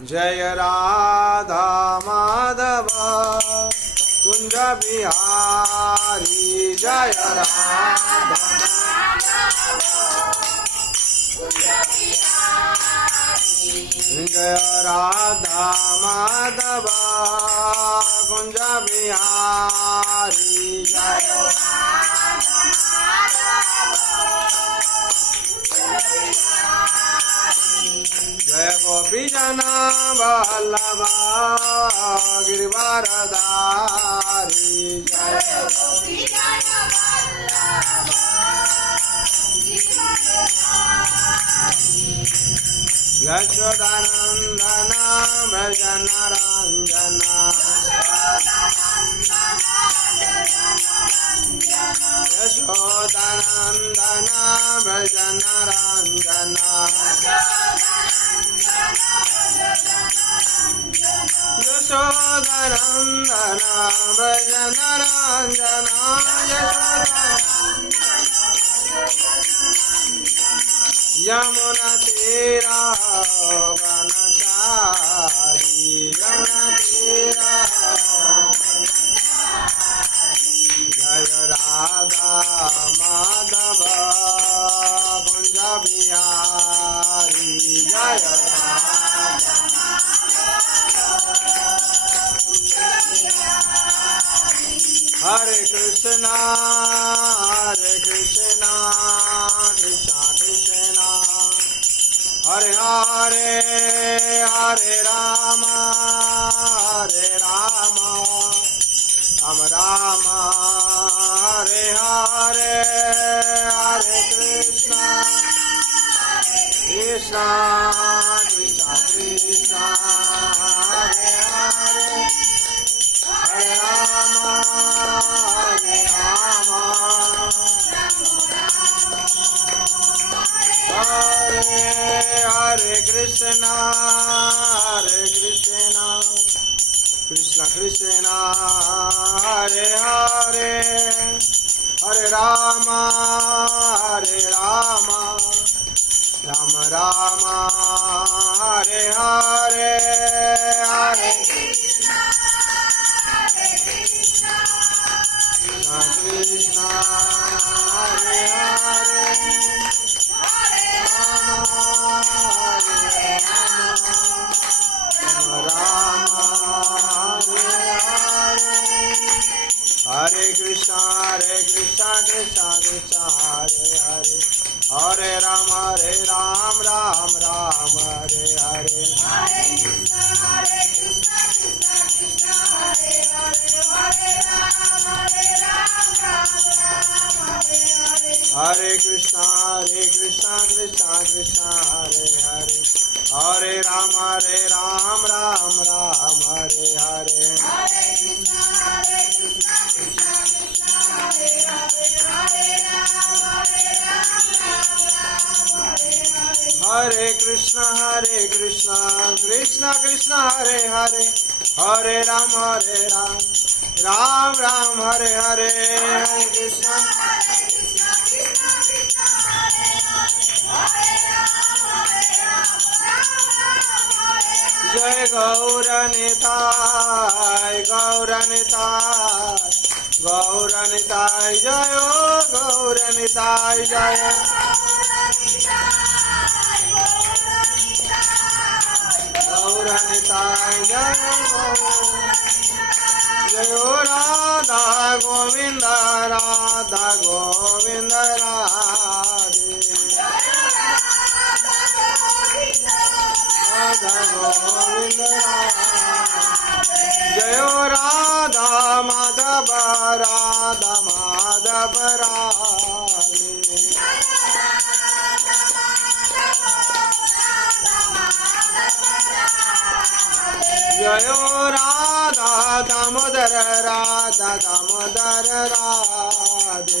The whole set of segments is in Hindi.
जय राधा माधव कुंज बिहारी जय राधा जय राधा माधव कुंज बिहारी जय जय गोपी जना वल्लभ गिरिवरधारी जय यशोदानंदन भजन रंजन यशोदानंदन भजन रंजन यशोदानंदन भजन रंजन यमुना तेरा बनचारी यमुना तेरा जय राधा माधव कुंज बिहारी जय राधा हरे कृष्णा कृष्णा कृष्णा हरे हरे हरे राम राम राम हरे हरे हरे कृष्णा कृष्णा कृष्णा कृष्णा हरे हरे हरे राम हरे हरे कृष्णा कृष्णा कृष्णा हरे हरे हरे राम राम राम हरे हरे हरे कृष्णा कृष्णा हरे हरे हरे कृष्णा कृष्णा कृष्णा हरे हरे हरे राम राम राम हरे हरे हरे कृष्णा कृष्णा हरे हरे हरे राम राम हरे कृष्णा कृष्णा कृष्णा हरे हरे हरे राम राम हरे हरे हरे कृष्णा कृष्णा कृष्णा हरे हरे हरे राम हरे कृष्णा कृष्णा कृष्णा हरे हरे हरे राम राम हरे हरे हरे कृष्णा जय गौरनिताय गौरनिताय जय गौरनिताय जय गौरनिताय जय जय राधा गोविंद राधे राधा गोविंद जय राधा माधव जय राधा दामोदर राधे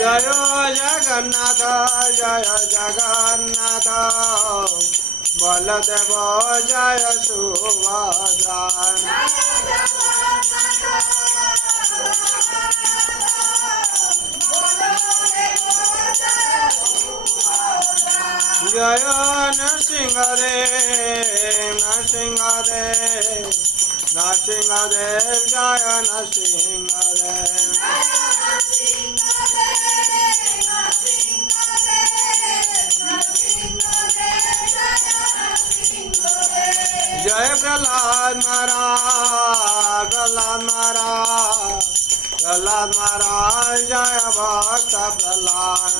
जय जगन्नाथ बलदेव जय सुभद्रा जय नरसिंहदेव नरसिंहदेव नरसिंहदेव जय नरसिंहदेव जय प्रहलाद महाराज प्रहलाद महाराज प्रहलाद महाराज जय भक्त प्रहलाद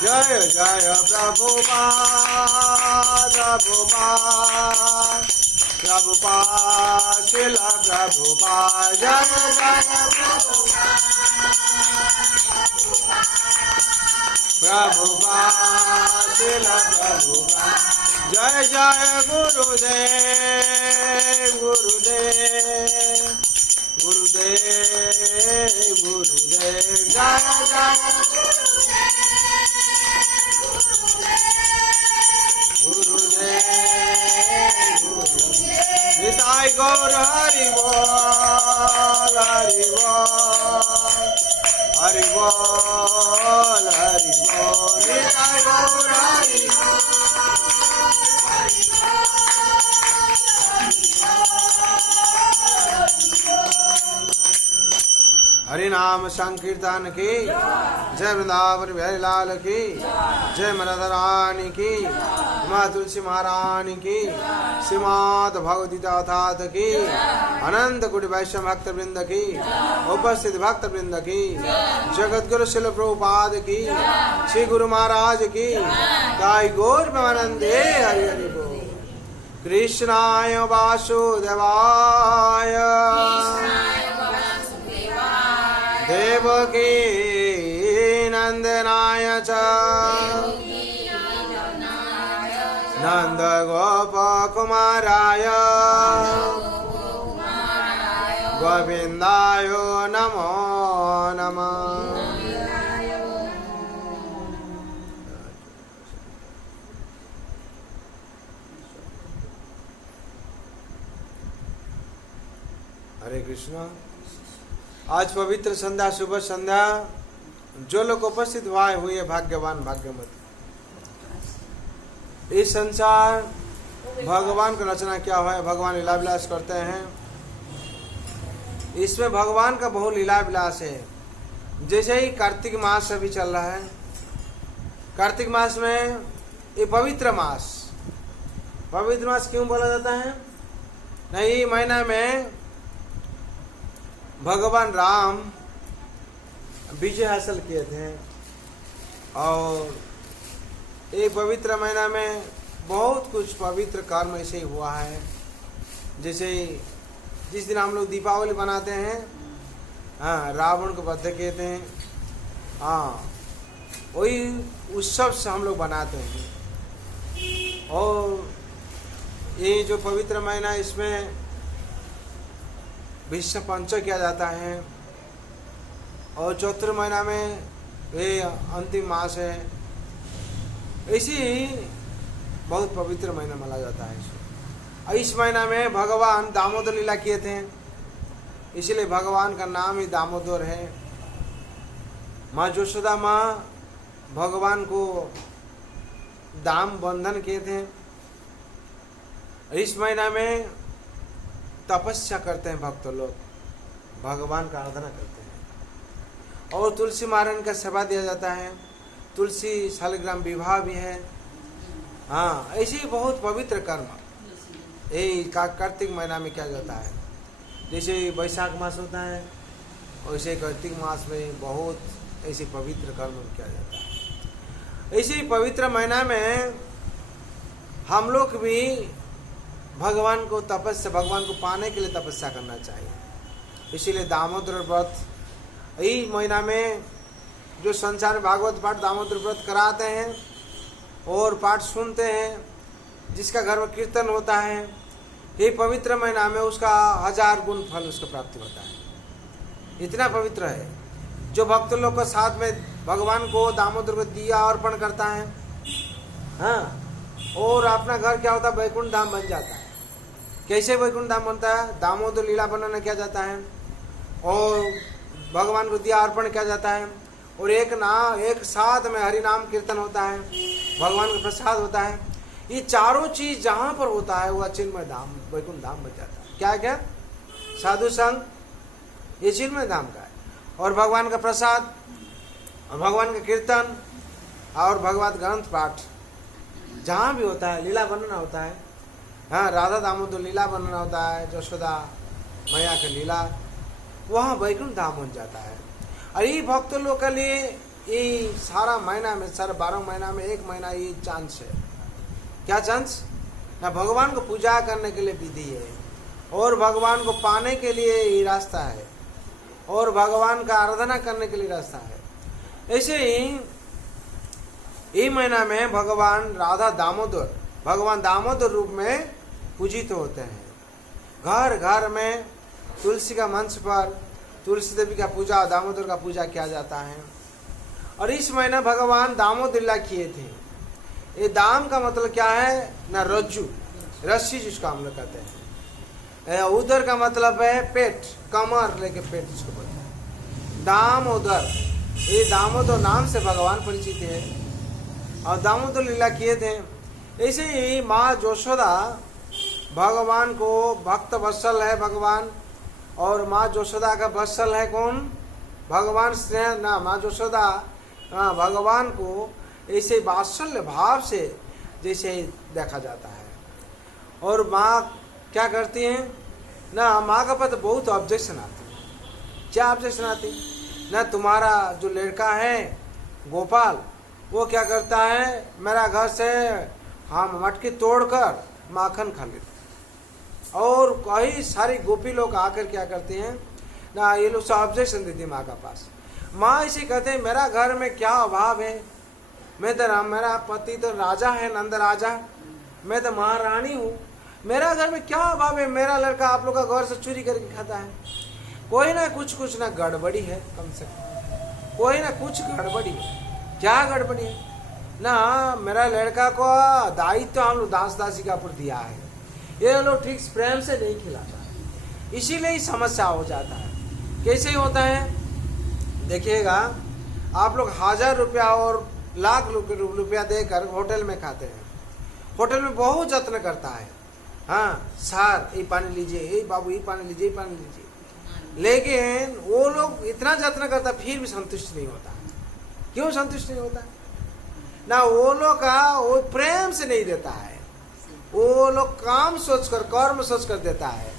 जय जय प्रभुपाद प्रभुपाद प्रभुपाद शिल प्रभुपाद जय जय प्रभुपाद शिल प्रभुपाद जय जय गुरुदेव गुरुदेव गुरुदेव गुरुदेव जय जय निताई गौर हरि बोल हरि बोल हरि बोल हरि बोल निताई गौर हरि हरि नाम संकीर्तन की जय वृंदावन बिहारी लाल की जय मराधा रानी की माँ तुलसी महारानी की श्रीमद भगवद्गीता अथात की अनंत कोटि वैष्णव भक्त वृंद की उपस्थित भक्त वृंद की जगत गुरु शिल प्रभुपाद की श्री गुरु महाराज की गाय गौर प्रेमानंदे हरि हरि बोल। कृष्णाय वासुदेवाय देवकी नंदनाय च नंद गोप कुमाराय गोविंदाय नमो नमः। हरे कृष्णा। आज पवित्र संध्या सुबह संध्या जो लोग उपस्थित हुए भाग्यवान भाग्यवती। इस संसार भगवान का रचना क्या हुआ है, भगवान लीला विलास करते हैं। इसमें भगवान का बहुत लीला विलास है। जैसे ही कार्तिक मास अभी चल रहा है, कार्तिक मास में ये पवित्र मास क्यों बोला जाता है? नहीं, महीना में भगवान राम विजय हासिल किए थे और एक पवित्र महीना में बहुत कुछ पवित्र कर्म ऐसे ही हुआ है। जैसे जिस दिन हम लोग दीपावली मनाते हैं, हाँ, रावण को वध किए थे, हाँ, वही उत्सव से हम लोग बनाते हैं। और ये जो पवित्र महीना, इसमें भीष्म पंचक किया जाता है। और चौथे महीना में ये अंतिम मास है। ऐसी बहुत पवित्र महीना माना जाता है। और इस महीना में भगवान दामोदर लीला किए थे, इसलिए भगवान का नाम ही दामोदर है। माँ यशोदा माँ भगवान को दाम बंधन किए थे। इस महीना में तपस्या करते हैं भक्त लोग, भगवान का आराधना करते हैं। और तुलसी महारानी का सेवा दिया जाता है। तुलसी शालिग्राम विवाह भी है। हाँ, ऐसे ही बहुत पवित्र कर्म यही कार्तिक महीना में किया जाता है। जैसे वैशाख मास होता है, वैसे कार्तिक मास में बहुत ऐसे पवित्र कर्म किया जाता है। इसी पवित्र महीना में हम लोग भी भगवान को भगवान को पाने के लिए तपस्या करना चाहिए। इसीलिए दामोदर व्रत यही महीना में जो संसार में भागवत पाठ दामोदर व्रत कराते हैं और पाठ सुनते हैं, जिसका घर में कीर्तन होता है, ये पवित्र महीना में उसका 1000 गुण फल उसको प्राप्ति होता है। इतना पवित्र है। जो भक्त लोग को साथ में भगवान को दामोदर को दिया अर्पण करता है, हाँ, और अपना घर क्या होता है, वैकुंठ धाम बन जाता है। कैसे वैकुंठ धाम बनता है? दामोदर लीला वर्णन किया जाता है और भगवान को दिया अर्पण किया जाता है और एक साथ में हरि नाम कीर्तन होता है, भगवान का प्रसाद होता है। ये चारों चीज जहां पर होता है वो चिन्मय धाम वैकुंठ धाम बन जाता है। क्या क्या? साधु संग, ये चिन्मय धाम का है, और भगवान का प्रसाद, भगवान का कीर्तन और भगवत ग्रंथ पाठ जहाँ भी होता है, लीला वर्णन होता है। हाँ, राधा दामोदर लीला वर्णन होता है, यशोदा मैया का लीला, वहाँ वैकुंठ धाम बन जाता है। और ये भक्त लोग के लिए ये सारा महीना में, सारा 12 महीना में 1 महीना ये चांस है। क्या चांस? ना भगवान को पूजा करने के लिए विधि है और भगवान को पाने के लिए ये रास्ता है और भगवान का आराधना करने के लिए रास्ता है। ऐसे ही ये महीना में भगवान राधा दामोदर, भगवान दामोदर रूप में पूजित होते हैं। घर घर में तुलसी का मंच पर तुलसी देवी का पूजा, दामोदर का पूजा किया जाता है। और इस महीना भगवान दामोदर लीला किए थे। ये दाम का मतलब क्या है? ना रज्जू, रस्सी जिसको हम लोग कहते हैं। उदर का मतलब है पेट, कमर लेके पेट जिसको बोलते हैं। दामोदर, ये दामोदर नाम से भगवान परिचित है और दामोदर लीला किए थे। ऐसे ही माँ यशोदा भगवान को भक्त वत्सल है भगवान, और माँ यशोदा का वत्सल है कौन? भगवान स्नेह ना, माँ यशोदा भगवान को ऐसे वात्सल्य भाव से जैसे देखा जाता है। और माँ क्या करती हैं ना, माँ का पता बहुत ऑब्जेक्शन आती है। क्या ऑब्जेक्शन आती? ना तुम्हारा जो लड़का है गोपाल, वो क्या करता है, मेरा घर से हम मटकी तोड़कर माखन खा लेते, और कई सारी गोपी लोग आकर क्या करते हैं ना, ये लोग ऑब्जेक्शन देती है माँ का पास। माँ इसे कहते हैं मेरा घर में क्या अभाव है, मैं तो, मेरा पति तो राजा है, नंद राजा, मैं तो महारानी हूँ, मेरा घर में क्या अभाव है, मेरा लड़का आप लोग का घर से चोरी करके खाता है। कोई ना कुछ ना गड़बड़ी है, कम से कम कोई ना कुछ गड़बड़ी है। क्या गड़बड़ी है ना, मेरा लड़का को दायित्व तो हम लोग दास दासी का ऊपर दिया है, ये लोग ठीक प्रेम से नहीं खिलाता है, इसीलिए ही समस्या हो जाता है। कैसे होता है देखिएगा, आप लोग 1000 रुपया और लाख रुपया देकर होटल में खाते हैं, होटल में बहुत जत्न करता है, हाँ सर ये पानी लीजिए, ये बाबू ये पानी लीजिए, ये पानी लीजिए, लेकिन वो लोग इतना जत्न करता फिर भी संतुष्ट नहीं होता। क्यों संतुष्ट नहीं होता ना? वो लोग का वो प्रेम से नहीं देता है, वो लोग काम सोचकर, कर्म सोचकर देता है,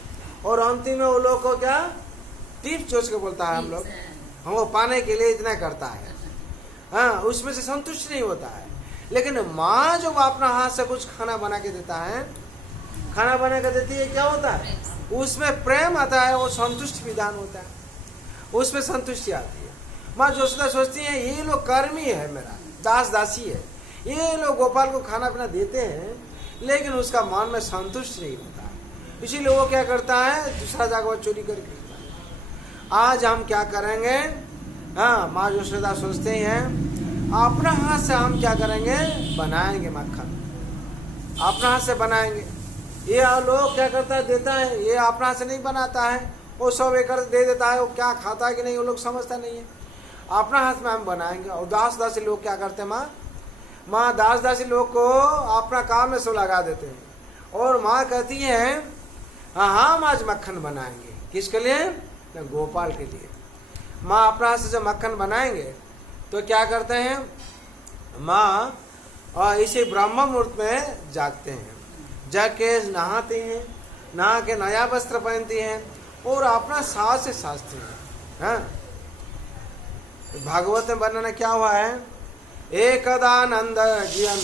और अंतिम में वो लोग को क्या टिप सोच के बोलता है हम लोग, हम वो पाने के लिए इतना करता है, हाँ उसमें से संतुष्ट नहीं होता है। लेकिन माँ जो अपना हाथ से कुछ खाना बना के देता है, खाना बना के देती है, क्या होता है उसमें प्रेम आता है, वो संतुष्ट विधान होता है, उसमें संतुष्टि आती है। माँ यशोदा सोचती है ये लोग कर्मी है, मेरा दास दासी है, ये लोग गोपाल को खाना पीना देते हैं, लेकिन उसका मन में संतुष्ट नहीं होता है, इसीलिए वो क्या करता है दूसरा जगह चोरी करके। आज हम क्या करेंगे, हाँ माँ यशोदा सोचते हैं अपना हाथ से हम क्या करेंगे, बनाएंगे मक्खन, अपना हाथ से बनाएंगे। ये लोग क्या करता है, देता है, ये अपना हाथ से नहीं बनाता है, वो 100 एकड़ दे देता है, वो क्या खाता है कि नहीं वो लोग समझता नहीं है। अपना हाथ में हम बनाएंगे। और दास दासी लोग क्या करते हैं, माँ दास दासी लोग को अपना काम में सब लगा देते हैं, और माँ कहती है हाँ हम आज मक्खन बनाएंगे, किसके लिए, गोपाल के लिए। माँ अपना हाथ से जब मक्खन बनाएंगे तो क्या करते हैं, माँ और इसे ब्रह्म मुहूर्त में जागते हैं, जाके नहाते हैं, नहा के नया वस्त्र पहनती हैं और अपना सास से साजते हैं। हाँ भागवत में वर्णन क्या हुआ है, एकदा नंद जीवन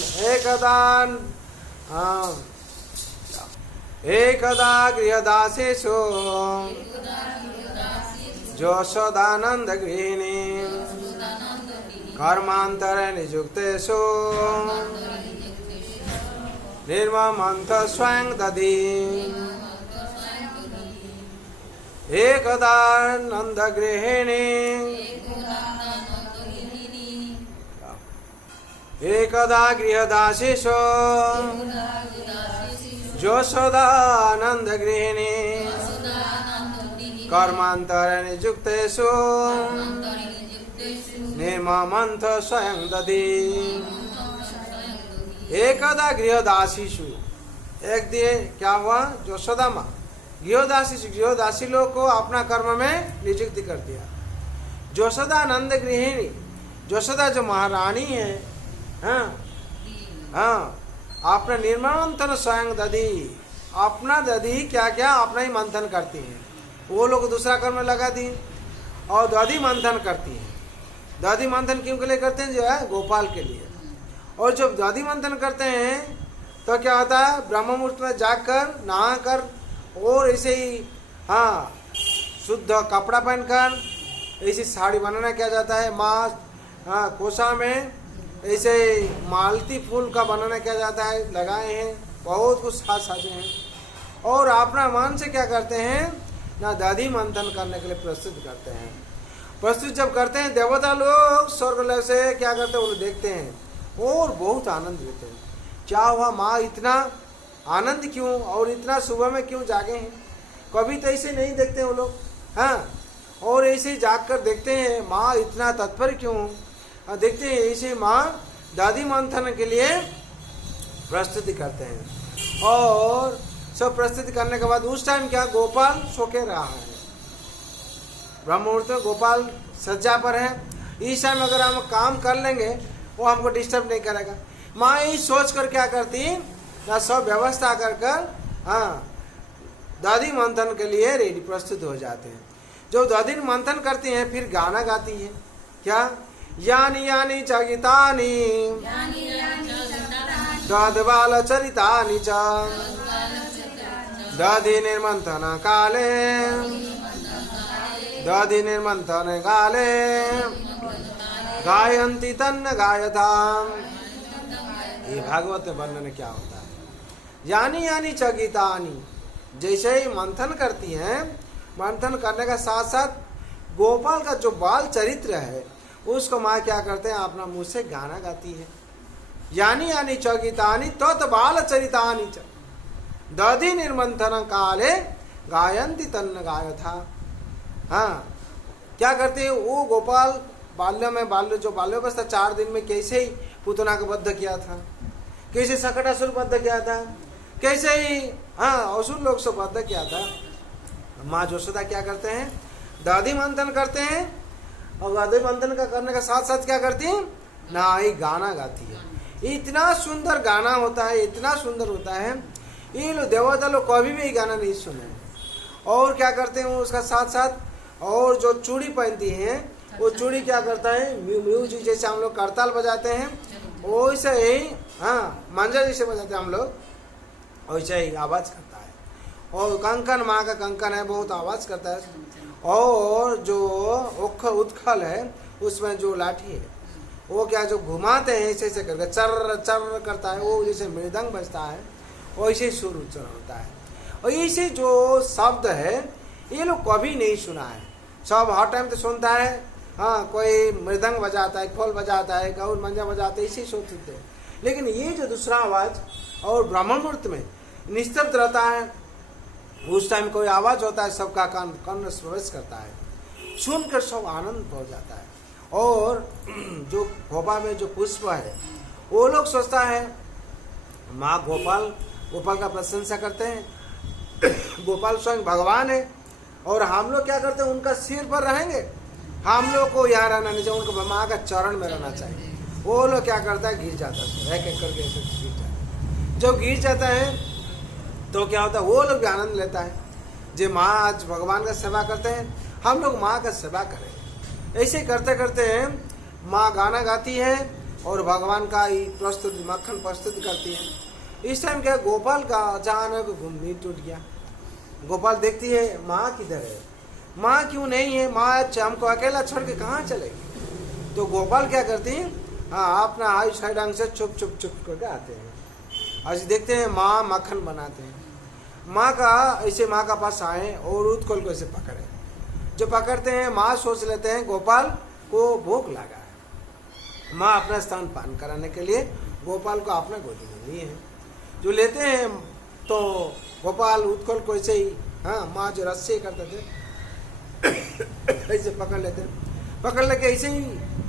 एकदा गृहदासेषु यशोदानंद गृहिणी कर्मांतर निजुक्तेषु निर्ममंत स्वयं दधी एकदा नंद गृहिणी एकदा गृहदासेषु यशोदानंद गृहिणी कर्मांतर निजुक्तेषु निर्ममंथ स्वयं दधी। एकदा गृहदासीषु, एक दिन क्या हुआ, यशोदा माँ गृहदासी लोग को अपना कर्म में नियुक्ति कर दिया। यशोदानंद गृहिणी, यशोदा जो महारानी है, हाँ, अपना निर्मंथन स्वयं दधी, अपना दधी क्या क्या अपना ही मंथन करती हैं। वो लोग दूसरा कर्म लगा दी और दधी मंथन करती हैं। दधी मंथन क्यों के लिए करते हैं, जो है गोपाल के लिए। और जब दधी मंथन करते हैं तो क्या होता है, ब्रह्म मुहूर्त में जाकर नहा कर और ऐसे ही, हाँ, शुद्ध कपड़ा पहनकर ऐसी साड़ी बनाना किया जाता है। माँ, हाँ, कोसा में ऐसे मालती फूल का बनाना किया जाता है, लगाए हैं, बहुत कुछ साज साजे हैं। और अपना मन से क्या करते हैं ना, दधी मंथन करने के लिए प्रस्तुत करते हैं। प्रस्तुत जब करते हैं, देवता लोग स्वर्ग से क्या करते हैं, वो लोग देखते हैं और बहुत आनंद लेते हैं। क्या हुआ, माँ इतना आनंद क्यों, और इतना सुबह में क्यों जागे हैं, कभी तो ऐसे नहीं देखते वो लोग, हाँ। और ऐसे ही जाग कर देखते हैं माँ इतना तत्पर क्यों, देखते हैं ऐसे माँ दधी मंथन के लिए प्रस्तुति करते हैं। और सब प्रस्तुति करने के बाद उस टाइम क्या, गोपाल सो के रहा है, ब्रह्म मुहूर्त में गोपाल सज्जा पर है। इस टाइम अगर हम काम कर लेंगे वो हमको डिस्टर्ब नहीं करेगा। माँ ये सोच कर क्या करती ना, सब व्यवस्था कर कर, हाँ, दधी मंथन के लिए रेडी प्रस्तुत हो जाते हैं। जो दधी मंथन करती हैं फिर गाना गाती हैं, क्या, यानी यानी च गीतानि दधबाल चरितानि च दधि निर्मंथन काले, दधि निर्मंथन काले गायंती तन्न गायताम। ये भागवत में वर्णन क्या होता है, यानी यानी च गीतानि, जैसे ही मंथन करती हैं, मंथन करने का साथ साथ गोपाल का जो बाल चरित्र है उसको माँ क्या करते हैं, अपना मुंह से गाना गाती है। यानी यानी च गीतानि तत् बाल चरितानि च दधि निर्मंथन काले गायंती तन्न गायथा। हाँ, क्या करते हैं वो गोपाल बाल्य में, जो बाल्योवस्था 4 दिन में कैसे ही पूतना को बद्ध किया था, कैसे सकटासुर बद्ध किया था, कैसे ही, हाँ, असुर लोग से बद्ध किया था। माँ यशोदा क्या करते हैं, दधी मंथन करते हैं, और दधी मंथन का करने का साथ साथ क्या करती हैं ना, ये गाना गाती है। इतना सुंदर गाना होता है, इतना सुंदर होता है, ये लोग देवता लोग कभी भी गाना नहीं सुने। और क्या करते हैं उसका साथ साथ, और जो चूड़ी पहनती हैं वो चूड़ी क्या करता है, म्यूजिक जैसे हम लोग करताल बजाते हैं वैसे ही, हाँ, मंजा जैसे बजाते हैं हम लोग, वैसे ही आवाज करता है। और कंकन, माँ का कंकन है, बहुत आवाज करता है। और जो उत्खल है उसमें जो लाठी है वो क्या, जो घुमाते हैं ऐसे ऐसे करके चर चर करता है, वो जैसे मृदंग बजता है वैसे सुर उच्चारण होता है। और ऐसे जो शब्द है ये लोग कभी नहीं सुना है, सब हर टाइम तो सुनता है, हाँ, कोई मृदंग बजाता है, खोल बजाता है, गौर मंजा बजाता है, इसी सुनते हैं। लेकिन ये जो दूसरा आवाज और ब्रह्म मुहूर्त में निस्तब्ध रहता है, उस टाइम कोई आवाज होता है, सबका कान प्रवेश करता है, सुनकर सब आनंद हो जाता है। और जो खोपा में जो पुष्प है वो लोग सोचता है माँ गोपाल का प्रशंसा करते हैं। गोपाल स्वयं भगवान है और हम लोग क्या करते हैं, उनका सिर पर रहेंगे, हम लोग को यहाँ रहना नहीं चाहिए, उनको माँ का चरण में रहना चाहिए। वो लोग क्या करता है, गिर जाता है, एक एक करके ऐसे गिर जाता है। जो गिर जाता है तो क्या होता है, वो लोग भी आनंद लेता है, जो माँ आज भगवान का सेवा करते हैं, हम लोग माँ का सेवा करें। ऐसे करते करते माँ गाना गाती है और भगवान का प्रस्तुति, मक्खन प्रस्तुत करती है। इस टाइम क्या, गोपाल का अचानक नींद टूट गया। गोपाल देखती है माँ किधर है, माँ क्यों नहीं है, माँ हमको अकेला छोड़ के कहाँ चलेगी। तो गोपाल क्या करती है, हाँ, अपना आई साइड अंग से चुप चुप चुप करके आते हैं। आज देखते हैं माँ मक्खन बनाते हैं। माँ का ऐसे माँ का पास आए और उत्कोल को ऐसे पकड़े, जो पकड़ते हैं माँ सोच लेते हैं गोपाल को भूख लगा है। माँ अपना स्तन पान कराने के लिए गोपाल को अपना गोदी में लिए हैं। जो लेते हैं तो गोपाल उत्कल को ऐसे ही, हाँ, माँ जो रस्सी करते थे ऐसे पकड़ लेते, पकड़ लेके ऐसे ही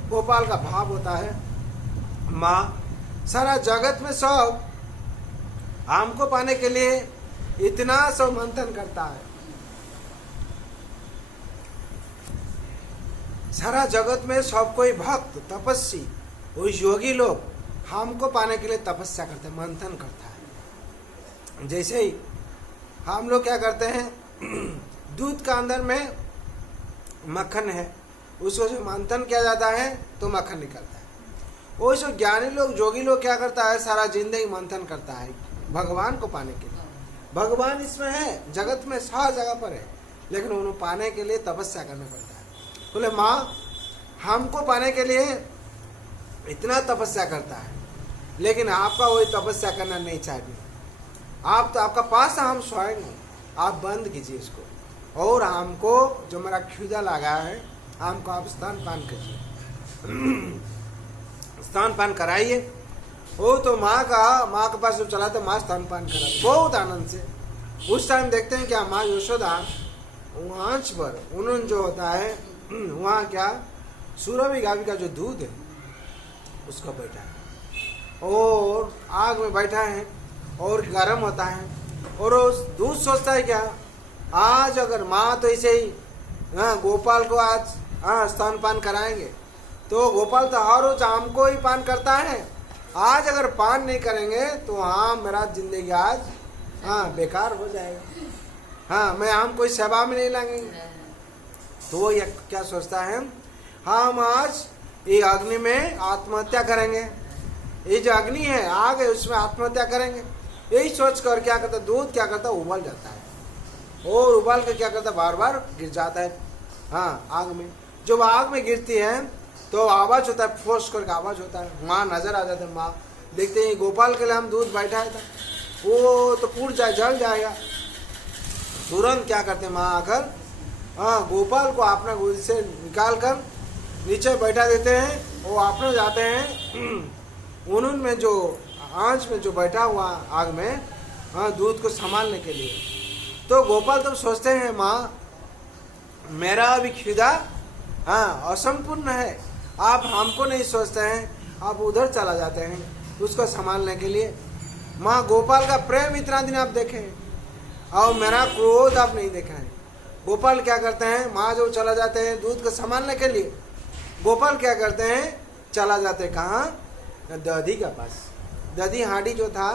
गोपाल का भाव होता है, माँ सारा जगत में सब हमको पाने के लिए इतना सब मंथन करता है, सारा जगत में सब कोई भक्त तपस्वी वो योगी लोग हमको पाने के लिए तपस्या करते हैं, मंथन करता है। जैसे ही हम लोग क्या करते हैं, दूध का अंदर में मक्खन है, उसको जो मंथन किया जाता है तो मक्खन निकलता है। वो जो ज्ञानी लोग योगी लोग क्या करता है, सारा जिंदगी मंथन करता है भगवान को पाने के लिए। भगवान इसमें है, जगत में सारी जगह पर है, लेकिन उन्हें पाने के लिए तपस्या करना पड़ता है। बोले माँ हमको पाने के लिए इतना तपस्या करता है, लेकिन आपका वही तपस्या करना नहीं चाहिए। आप तो आपका पास हम सोएंगे, आप बंद कीजिए इसको, और हमको जो मेरा ख्यूजा लगा है हमको आप स्तनपान कीजिए, स्तनपान कराइए। वो तो माँ के पास जो चला तो माँ स्तनपान करा बहुत आनंद से। उस टाइम देखते हैं क्या माँ यशोदा आंच पर उन्होंने जो होता है वहाँ क्या सूरभी गावी का जो दूध है उसको बैठा है और आग में बैठा है और गर्म होता है, और उस दूध सोचता है क्या आज अगर माँ तो ऐसे ही गोपाल को आज स्तनपान कराएंगे, तो गोपाल तो हर रोज हमको ही पान करता है, आज अगर पान नहीं करेंगे तो हाँ मेरा जिंदगी आज बेकार हो जाएगा, हाँ मैं हम कोई सेवा में नहीं लगेंगे। तो वो क्या सोचता है, हम आज ये अग्नि में आत्महत्या करेंगे, ये जो अग्नि है आग है उसमें आत्महत्या करेंगे। यही सोच कर क्या करता, दूध क्या करता उबल जाता है, और उबाल कर क्या करता बार बार गिर जाता है आग में। जब आग में गिरती है तो आवाज होता है, फोर्स करके आवाज होता है, माँ नजर आ जाता है। माँ देखते हैं गोपाल के लिए हम दूध बैठाया था, वो तो पूर्ण जाए जल जाएगा। तुरंत क्या करते हैं माँ आकर गोपाल को अपना गोद से निकाल कर नीचे बैठा देते हैं, वो अपने जाते हैं उन्होंने में जो आंच में जो बैठा हुआ आग में दूध को संभालने के लिए। तो गोपाल तो सोचते हैं माँ मेरा अभी ख्यूदा असंपूर्ण है, आप हमको नहीं सोचते हैं, आप उधर चला जाते हैं उसको संभालने के लिए। माँ गोपाल का प्रेम इतना दिन आप देखें और मेरा क्रोध आप नहीं देखा है। गोपाल क्या करते हैं, माँ जो चला जाते हैं दूध को संभालने के लिए, गोपाल क्या करते हैं चला जाते हैं कहाँ, दधी का पास। दधी हांडी जो था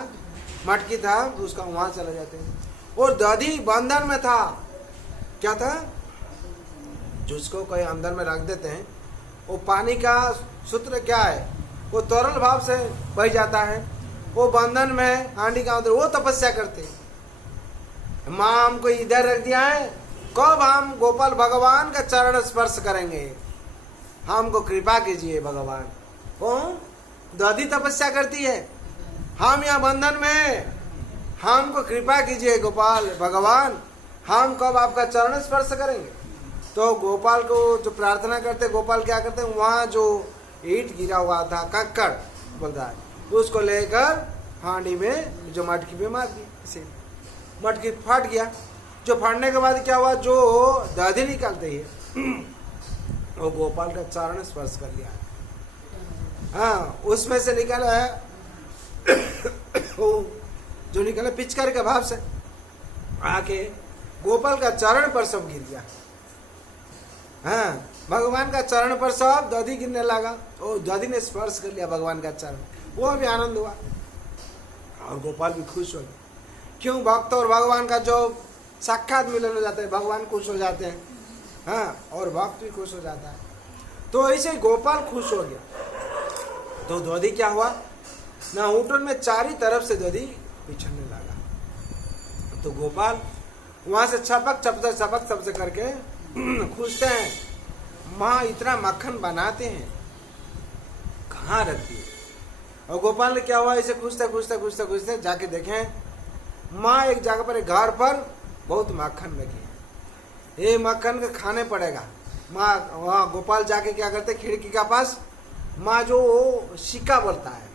मटकी था उसका वहाँ चले जाते हैं, और दधी बंधन में था, क्या था जिसको कोई अंदर में रख देते हैं, वो पानी का सूत्र क्या है, वो तरल भाव से बह जाता है, वो बंधन में हांडी का अंदर वो तपस्या करते। माँ हमको इधर रख दिया है, कब हम गोपाल भगवान का चरण स्पर्श करेंगे, हमको कृपा कीजिए भगवान। कौन दधी तपस्या करती है, हम यहाँ बंधन में, हमको कृपा कीजिए गोपाल भगवान, हम कब आपका चरण स्पर्श करेंगे। तो गोपाल को जो प्रार्थना करते, गोपाल क्या करते हैं, वहाँ जो ईंट गिरा हुआ था कंकड़ बोलता है, उसको लेकर हांडी में जो मटकी में मार दी, इसे मटकी फट गया। जो फटने के बाद क्या हुआ, जो दधी निकलते है वो गोपाल का चरण स्पर्श कर लिया। उसमें से निकला है जो निकला पिचकारी के भाव से आके गोपाल का चरण पर सब गिर गया। भगवान का चरण पर सब दधी गिरने लगा, और दधी ने स्पर्श कर लिया भगवान का चरण, वो भी आनंद हुआ और गोपाल भी खुश हो गए। क्यों, भक्त और भगवान का जो साक्षात मिलन हो जाता है, भगवान खुश हो जाते हैं, और भक्त भी खुश हो जाता है। तो ऐसे गोपाल खुश हो गया। तो दधी क्या हुआ ना, ऊँटन में चारी तरफ से दधी पिछड़ने लगा। तो गोपाल वहां से छपक सबसे करके खुशते हैं, माँ इतना मक्खन बनाते हैं कहाँ रख दिए। और गोपाल ने क्या हुआ, इसे खुशते जाके देखें, माँ एक जगह पर, एक घर पर बहुत मक्खन लगी है, ये मक्खन के खाने पड़ेगा। माँ वहाँ गोपाल जाके क्या करते, खिड़की का पास माँ जो सिक्का बोलता है,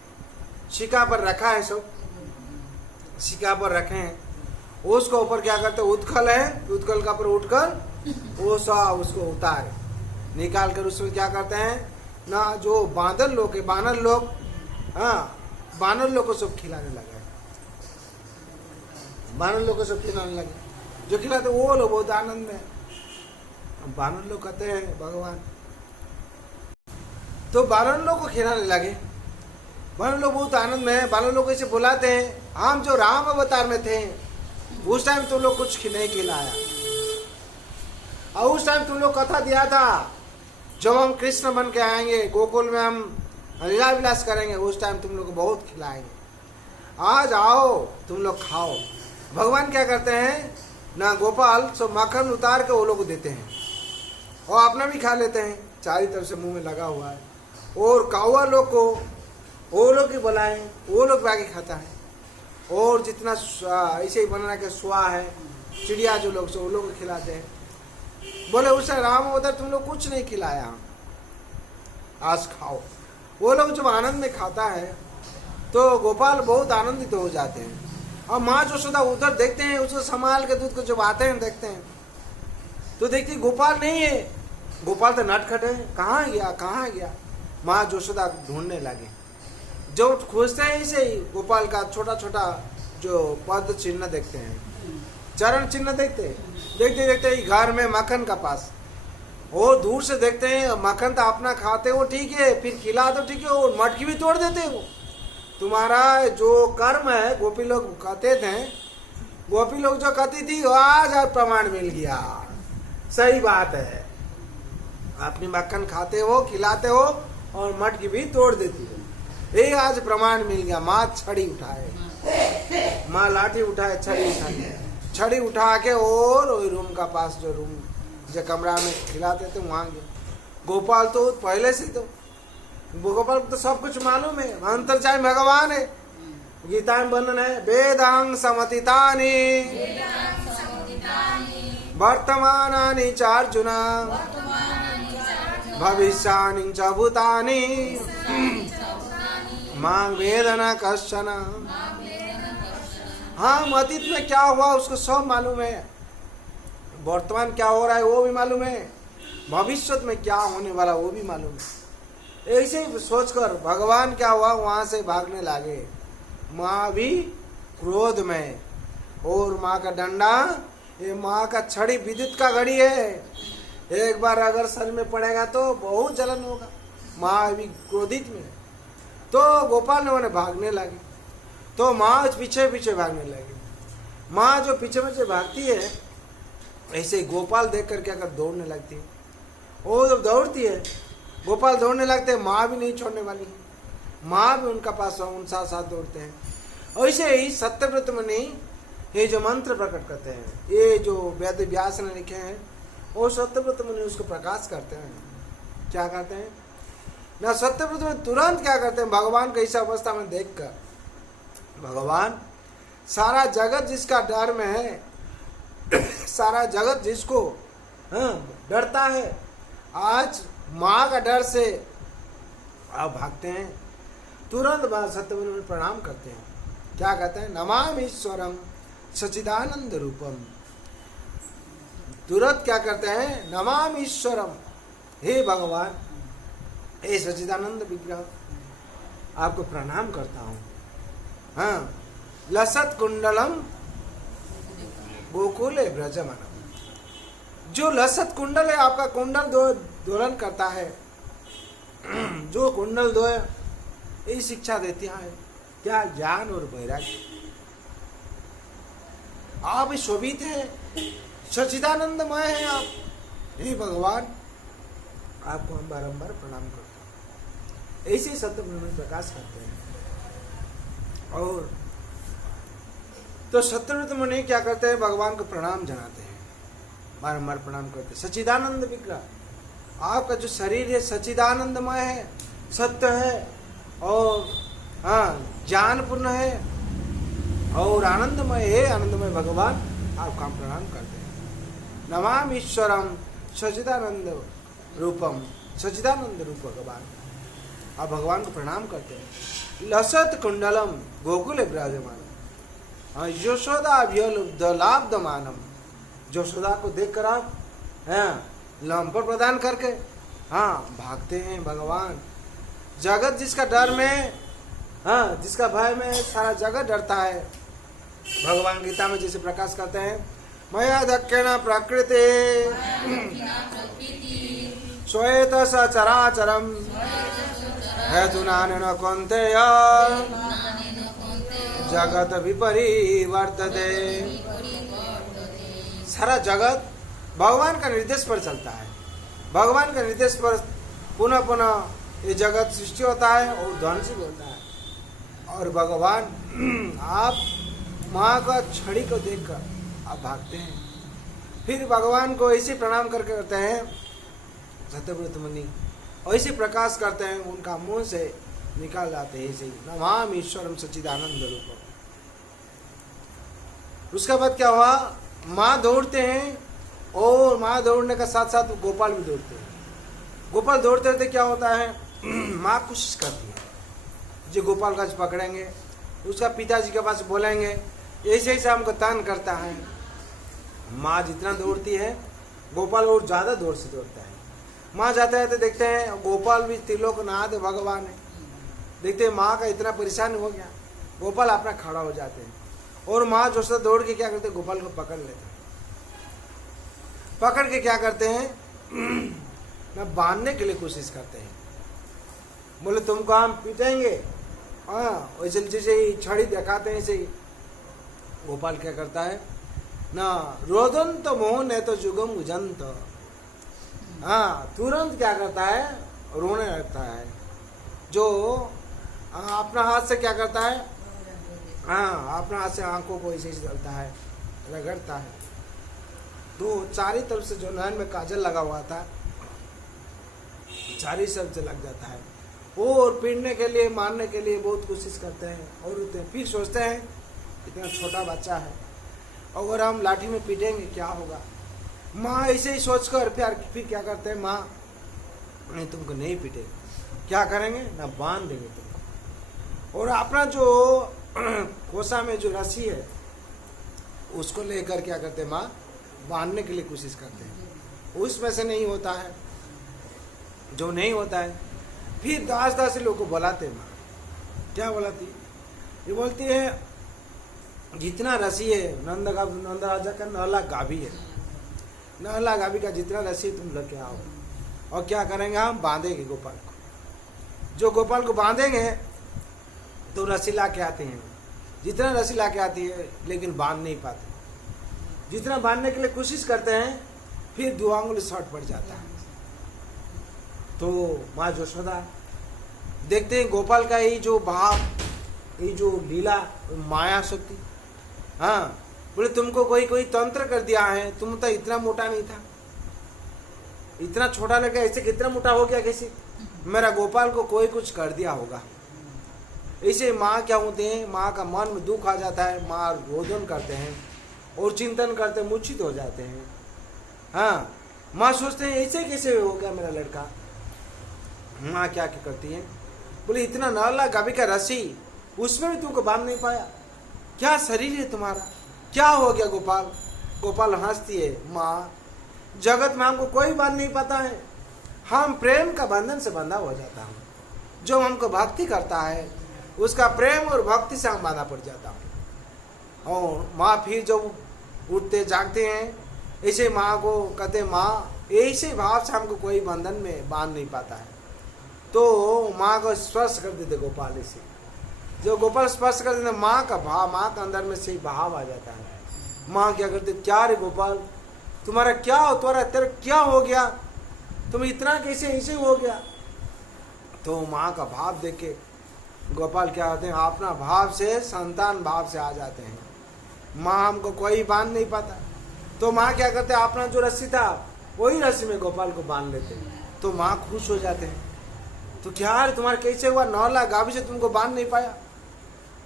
सिक्का पर रखा है सब, शिका पर रखें, उसको ऊपर क्या करते हैं, उत्कल है, उत्कल का पर उठकर वो सब उसको उतारे, निकाल कर उसमें क्या करते हैं ना, जो बांदर लोग है, बानर लोग, हाँ बानर लोग को सब खिलाने लगे, बानर लोग को सब खिलाने लगे, जो खिलाते वो लोग बहुत आनंद में। बानर लोग कहते हैं भगवान, तो बानर लोग को खिलाने लगे, बानर लोग बहुत आनंद में है, बानर लोग ऐसे बुलाते हैं, हम जो राम अवतार में थे उस टाइम तुम लोग कुछ नहीं खिलाया, और उस टाइम तुम लोग कथा दिया था जब हम कृष्ण बन के आएंगे गोकुल में, हम लीला विलास करेंगे, उस टाइम तुम लोग को बहुत खिलाएंगे, आज आओ तुम लोग खाओ। भगवान क्या करते हैं ना, गोपाल सो मक्खन उतार के वो लोग को देते हैं और अपना भी खा लेते हैं, चारों तरफ से मुंह में लगा हुआ है, और कौवा लोग को वो लोग ही बुलाए, वो लोग भी आगे खाता है, और जितना ऐसे ही बना के सुआ है, चिड़िया जो लोग से वो लोग को खिलाते हैं। बोले उसे राम अवतार तुम लोग कुछ नहीं खिलाया, आज खाओ। वो लोग जब आनंद में खाता है तो गोपाल बहुत आनंदित हो जाते हैं, और माँ यशोदा उधर देखते हैं, उसको संभाल के दूध को जब आते हैं देखते हैं तो देखते गोपाल नहीं है, गोपाल तो नटखट है, कहाँ गया कहाँ गया। माँ यशोदा ढूंढने लगे, जब खोजते हैं इसे ही गोपाल का छोटा छोटा जो पद चिन्ह देखते हैं, चरण चिन्ह देखते देखते ही घर में मक्खन का पास, और दूर से देखते हैं मक्खन तो अपना खाते हो ठीक है, फिर खिला दो ठीक है, और मटकी भी तोड़ देते हो। तुम्हारा जो कर्म है, गोपी लोग कहते थे, गोपी लोग जो कहती थी आज प्रमाण मिल गया, सही बात है, अपनी मक्खन खाते हो खिलाते हो और मटकी भी तोड़ देती हो, ये आज प्रमाण मिल गया। माँ छड़ी उठाए, माँ लाठी उठाए, छड़ी उठाए, छड़ी उठा के और रूम का पास जो रूम जो कमरा में खिलाते थे वहां गए। गोपाल तो पहले से तो गोपाल को तो सब कुछ मालूम है, अंतर्जामी भगवान है, गीता में वर्णन है, वेदांग समतितानि वर्तमानानि च अर्जुन भविष्यानि च भूतानि मां वेदना कश्चन। हाँ, अतीत में क्या हुआ उसको सब मालूम है, वर्तमान क्या हो रहा है वो भी मालूम है, भविष्य में क्या होने वाला वो भी मालूम है। ऐसे ही सोचकर भगवान क्या हुआ वहां से भागने लगे, माँ भी क्रोध में, और माँ का डंडा, ये माँ का छड़ी विद्युत का घड़ी है, एक बार अगर सर में पड़ेगा तो बहुत जलन होगा, माँ भी क्रोधित में। तो गोपाल ने उन्हें भागने लगे, तो माँ पीछे पीछे भागने लगी। माँ जो पीछे पीछे भागती है, ऐसे गोपाल देख कर क्या कर दौड़ने लगती है, वो जब दौड़ती है गोपाल दौड़ने लगते हैं, माँ भी नहीं छोड़ने वाली है, माँ भी उनका पास उन साथ साथ दौड़ते हैं। ऐसे ही सत्यव्रत मुनि ये जो मंत्र प्रकट करते हैं, ये जो वेद व्यास ने लिखे हैं, वो सत्यव्रत मुनि उसको प्रकाश करते हैं। क्या करते हैं ना, सत्यव्रत मुनि तुरंत क्या करते हैं, भगवान को इस अवस्था में देखकर, भगवान सारा जगत जिसका डर में है, सारा जगत जिसको डरता है, आज माँ का डर से आप भागते हैं, तुरंत सत्यव्रत मुनि प्रणाम करते हैं। क्या कहते हैं, नमामि ईश्वरम सच्चिदानंद रूपम। तुरंत क्या करते हैं, नमामि ईश्वरम, हे भगवान, हे सच्चिदानंद विग्रह, आपको प्रणाम करता हूँ। हाँ, लसत कुंडलम गोकुले ब्रजमनम, जो लसत कुंडल है, आपका कुंडल दोलन करता है, जो कुंडल दो ये शिक्षा देती है क्या, ज्ञान और वैराग्य। आप शोभित है, सच्चिदानंदमय है आप, हे भगवान, आपको हम बारंबार प्रणाम करते हैं। ऐसे सत्यव्रत मुनि प्रकाश करते हैं। और तो सत्यव्रत मुनि क्या करते हैं, भगवान को प्रणाम जनाते हैं, बारंबार प्रणाम करते हैं। सच्चिदानंद विग्रह, आपका जो शरीर है सच्चिदानंदमय है, सत्य है, और हाँ ज्ञानपूर्ण है और आनंदमय है, आनंदमय भगवान, आपको हम प्रणाम करते हैं। नमामि ईश्वरम सच्चिदानंद रूपम, सच्चिदानंद रूप भगवान, आप भगवान को प्रणाम करते हैं। लसत कुंडलम गोकुल विराजमान, यशोदाभ्यलुब्धलाब्धमानम, यशोदा को देखकर आप लंपर प्रदान करके भागते हैं भगवान। जगत जिसका डर में जिसका भय में सारा जगत डरता है। भगवान गीता में जैसे प्रकाश करते हैं, मया धक्केन प्रकृति श्वेत सचराचरम हेतुनानेन कौन्तेय जगत विपरिवर्तते। सारा जगत भगवान का निर्देश पर चलता है। भगवान का निर्देश पर पुनः पुनः ये जगत सृष्टि होता है और ध्वंस भी होता है। और भगवान आप माँ का छड़ी को देखकर आप भागते हैं। फिर भगवान को ऐसे प्रणाम करके करते हैं सत्यव्रत मुनि, ऐसे प्रकाश करते हैं उनका मुंह से निकाल जाते हैं ऐसे ही, नमाम ईश्वरम सच्चिदानंद रूपम। उसके बाद क्या हुआ, माँ दौड़ते हैं और माँ दौड़ने का साथ साथ गोपाल भी दौड़ते हैं। गोपाल दौड़ते रहते क्या होता है, माँ कोशिश करती है जो गोपाल का पकड़ेंगे, उसका पिताजी के पास बोलेंगे, ऐसे ऐसे हमको तंग करता है। माँ जितना दौड़ती है गोपाल और ज़्यादा जोर से दौड़ता है। माँ जाते रहते देखते हैं गोपाल भी त्रिलोकनाथ भगवान है, देखते हैं माँ का इतना परेशान हो गया, गोपाल अपना खड़ा हो जाते हैं और माँ जो सा दौड़ के क्या करते हैं गोपाल को पकड़ लेते हैं। पकड़ के क्या करते हैं ना बांधने के लिए कोशिश करते हैं। बोले तुमको हम पीटेंगे, वैसे जैसे ही छड़ी दिखाते हैं ऐसे ही गोपाल क्या करता है ना, रोदंत मोहन है तो जुगम उजंत, तुरंत क्या करता है रोने लगता है। जो अपना हाथ से क्या करता है, अपना हाथ से आंखों को ऐसे जलता है, रगड़ता है। तो चारी तरफ से जो नयन में काजल लगा हुआ था चारी तरफ से लग जाता है। और पीटने के लिए मारने के लिए बहुत कोशिश करते हैं और फिर सोचते हैं इतना छोटा बच्चा है, अगर हम लाठी में पीटेंगे क्या होगा। माँ ऐसे ही सोचकर फिर क्या करते हैं, माँ नहीं तुमको नहीं पीटेंगे, क्या करेंगे ना बांध देंगे तुमको। और अपना जो कोसा में जो रस्सी है उसको लेकर क्या करते हैं, माँ बांधने के लिए कोशिश करते हैं। उसमें से नहीं होता है, जो नहीं होता है फिर दास दासी लोग को बुलाते हैं। माँ क्या बुलाती, ये बोलती है जितना रस्सी है नंद राजा का नहला गाभी है, नहला गाभी का जितना रस्सी तुम लेके आओ, और क्या करेंगे हम बांधेंगे गोपाल को। जो गोपाल को बांधेंगे तो रस्सी ला के आते हैं, जितना रस्सी ला के आती है लेकिन बांध नहीं पाते। जितना बांधने के लिए कोशिश करते हैं फिर 2 आंगुल शॉर्ट पड़ जाता है। तो माँ यशोदा देखते हैं गोपाल का ये जो भाव, ये जो लीला माया शक्ति, बोले तुमको कोई तंत्र कर दिया है, तुम तो इतना मोटा नहीं था, इतना छोटा लगा, ऐसे कितना मोटा हो गया कैसे, मेरा गोपाल को कोई कुछ कर दिया होगा। ऐसे माँ क्या होते हैं, माँ का मन में दुख आ जाता है, माँ रोदन करते हैं और चिंतन करते मूर्छित हो जाते हैं। माँ सोचते हैं ऐसे कैसे हो गया मेरा लड़का। माँ क्या करती है, बोले इतना नाला गाभी का रस्सी उसमें भी तुमको बांध नहीं पाया, क्या शरीर है तुम्हारा, क्या हो गया गोपाल। गोपाल हंसती है, माँ जगत में हमको कोई बांध नहीं पाता है, हम प्रेम का बंधन से बंधा हो जाता हूँ। जो हमको भक्ति करता है उसका प्रेम और भक्ति से हम बांधा पड़ जाता हूँ। और माँ फिर जब उठते जागते हैं ऐसे माँ को कहते, माँ ऐसे भाव से हमको कोई बंधन में बांध नहीं पाता है। तो माँ को स्पर्श कर देते गोपाल से, जो गोपाल स्पर्श कर देते माँ का भाव, माँ का अंदर में से भाव आ जाता है। माँ क्या करते, क्या रे गोपाल तुम्हारा क्या हो, तेरा क्या हो गया, तुम इतना कैसे ऐसे हो गया। तो माँ का भाव देख के गोपाल क्या होते हैं, अपना भाव से संतान भाव से आ जाते हैं। माँ हमको कोई बांध नहीं पाता, तो माँ क्या करते, अपना जो रस्सी था वही रस्सी में गोपाल को बांध लेते, तो माँ खुश हो जाते हैं। तो क्या है तुम्हारा कैसे हुआ, 9 लाख गाभी से तुमको बांध नहीं पाया,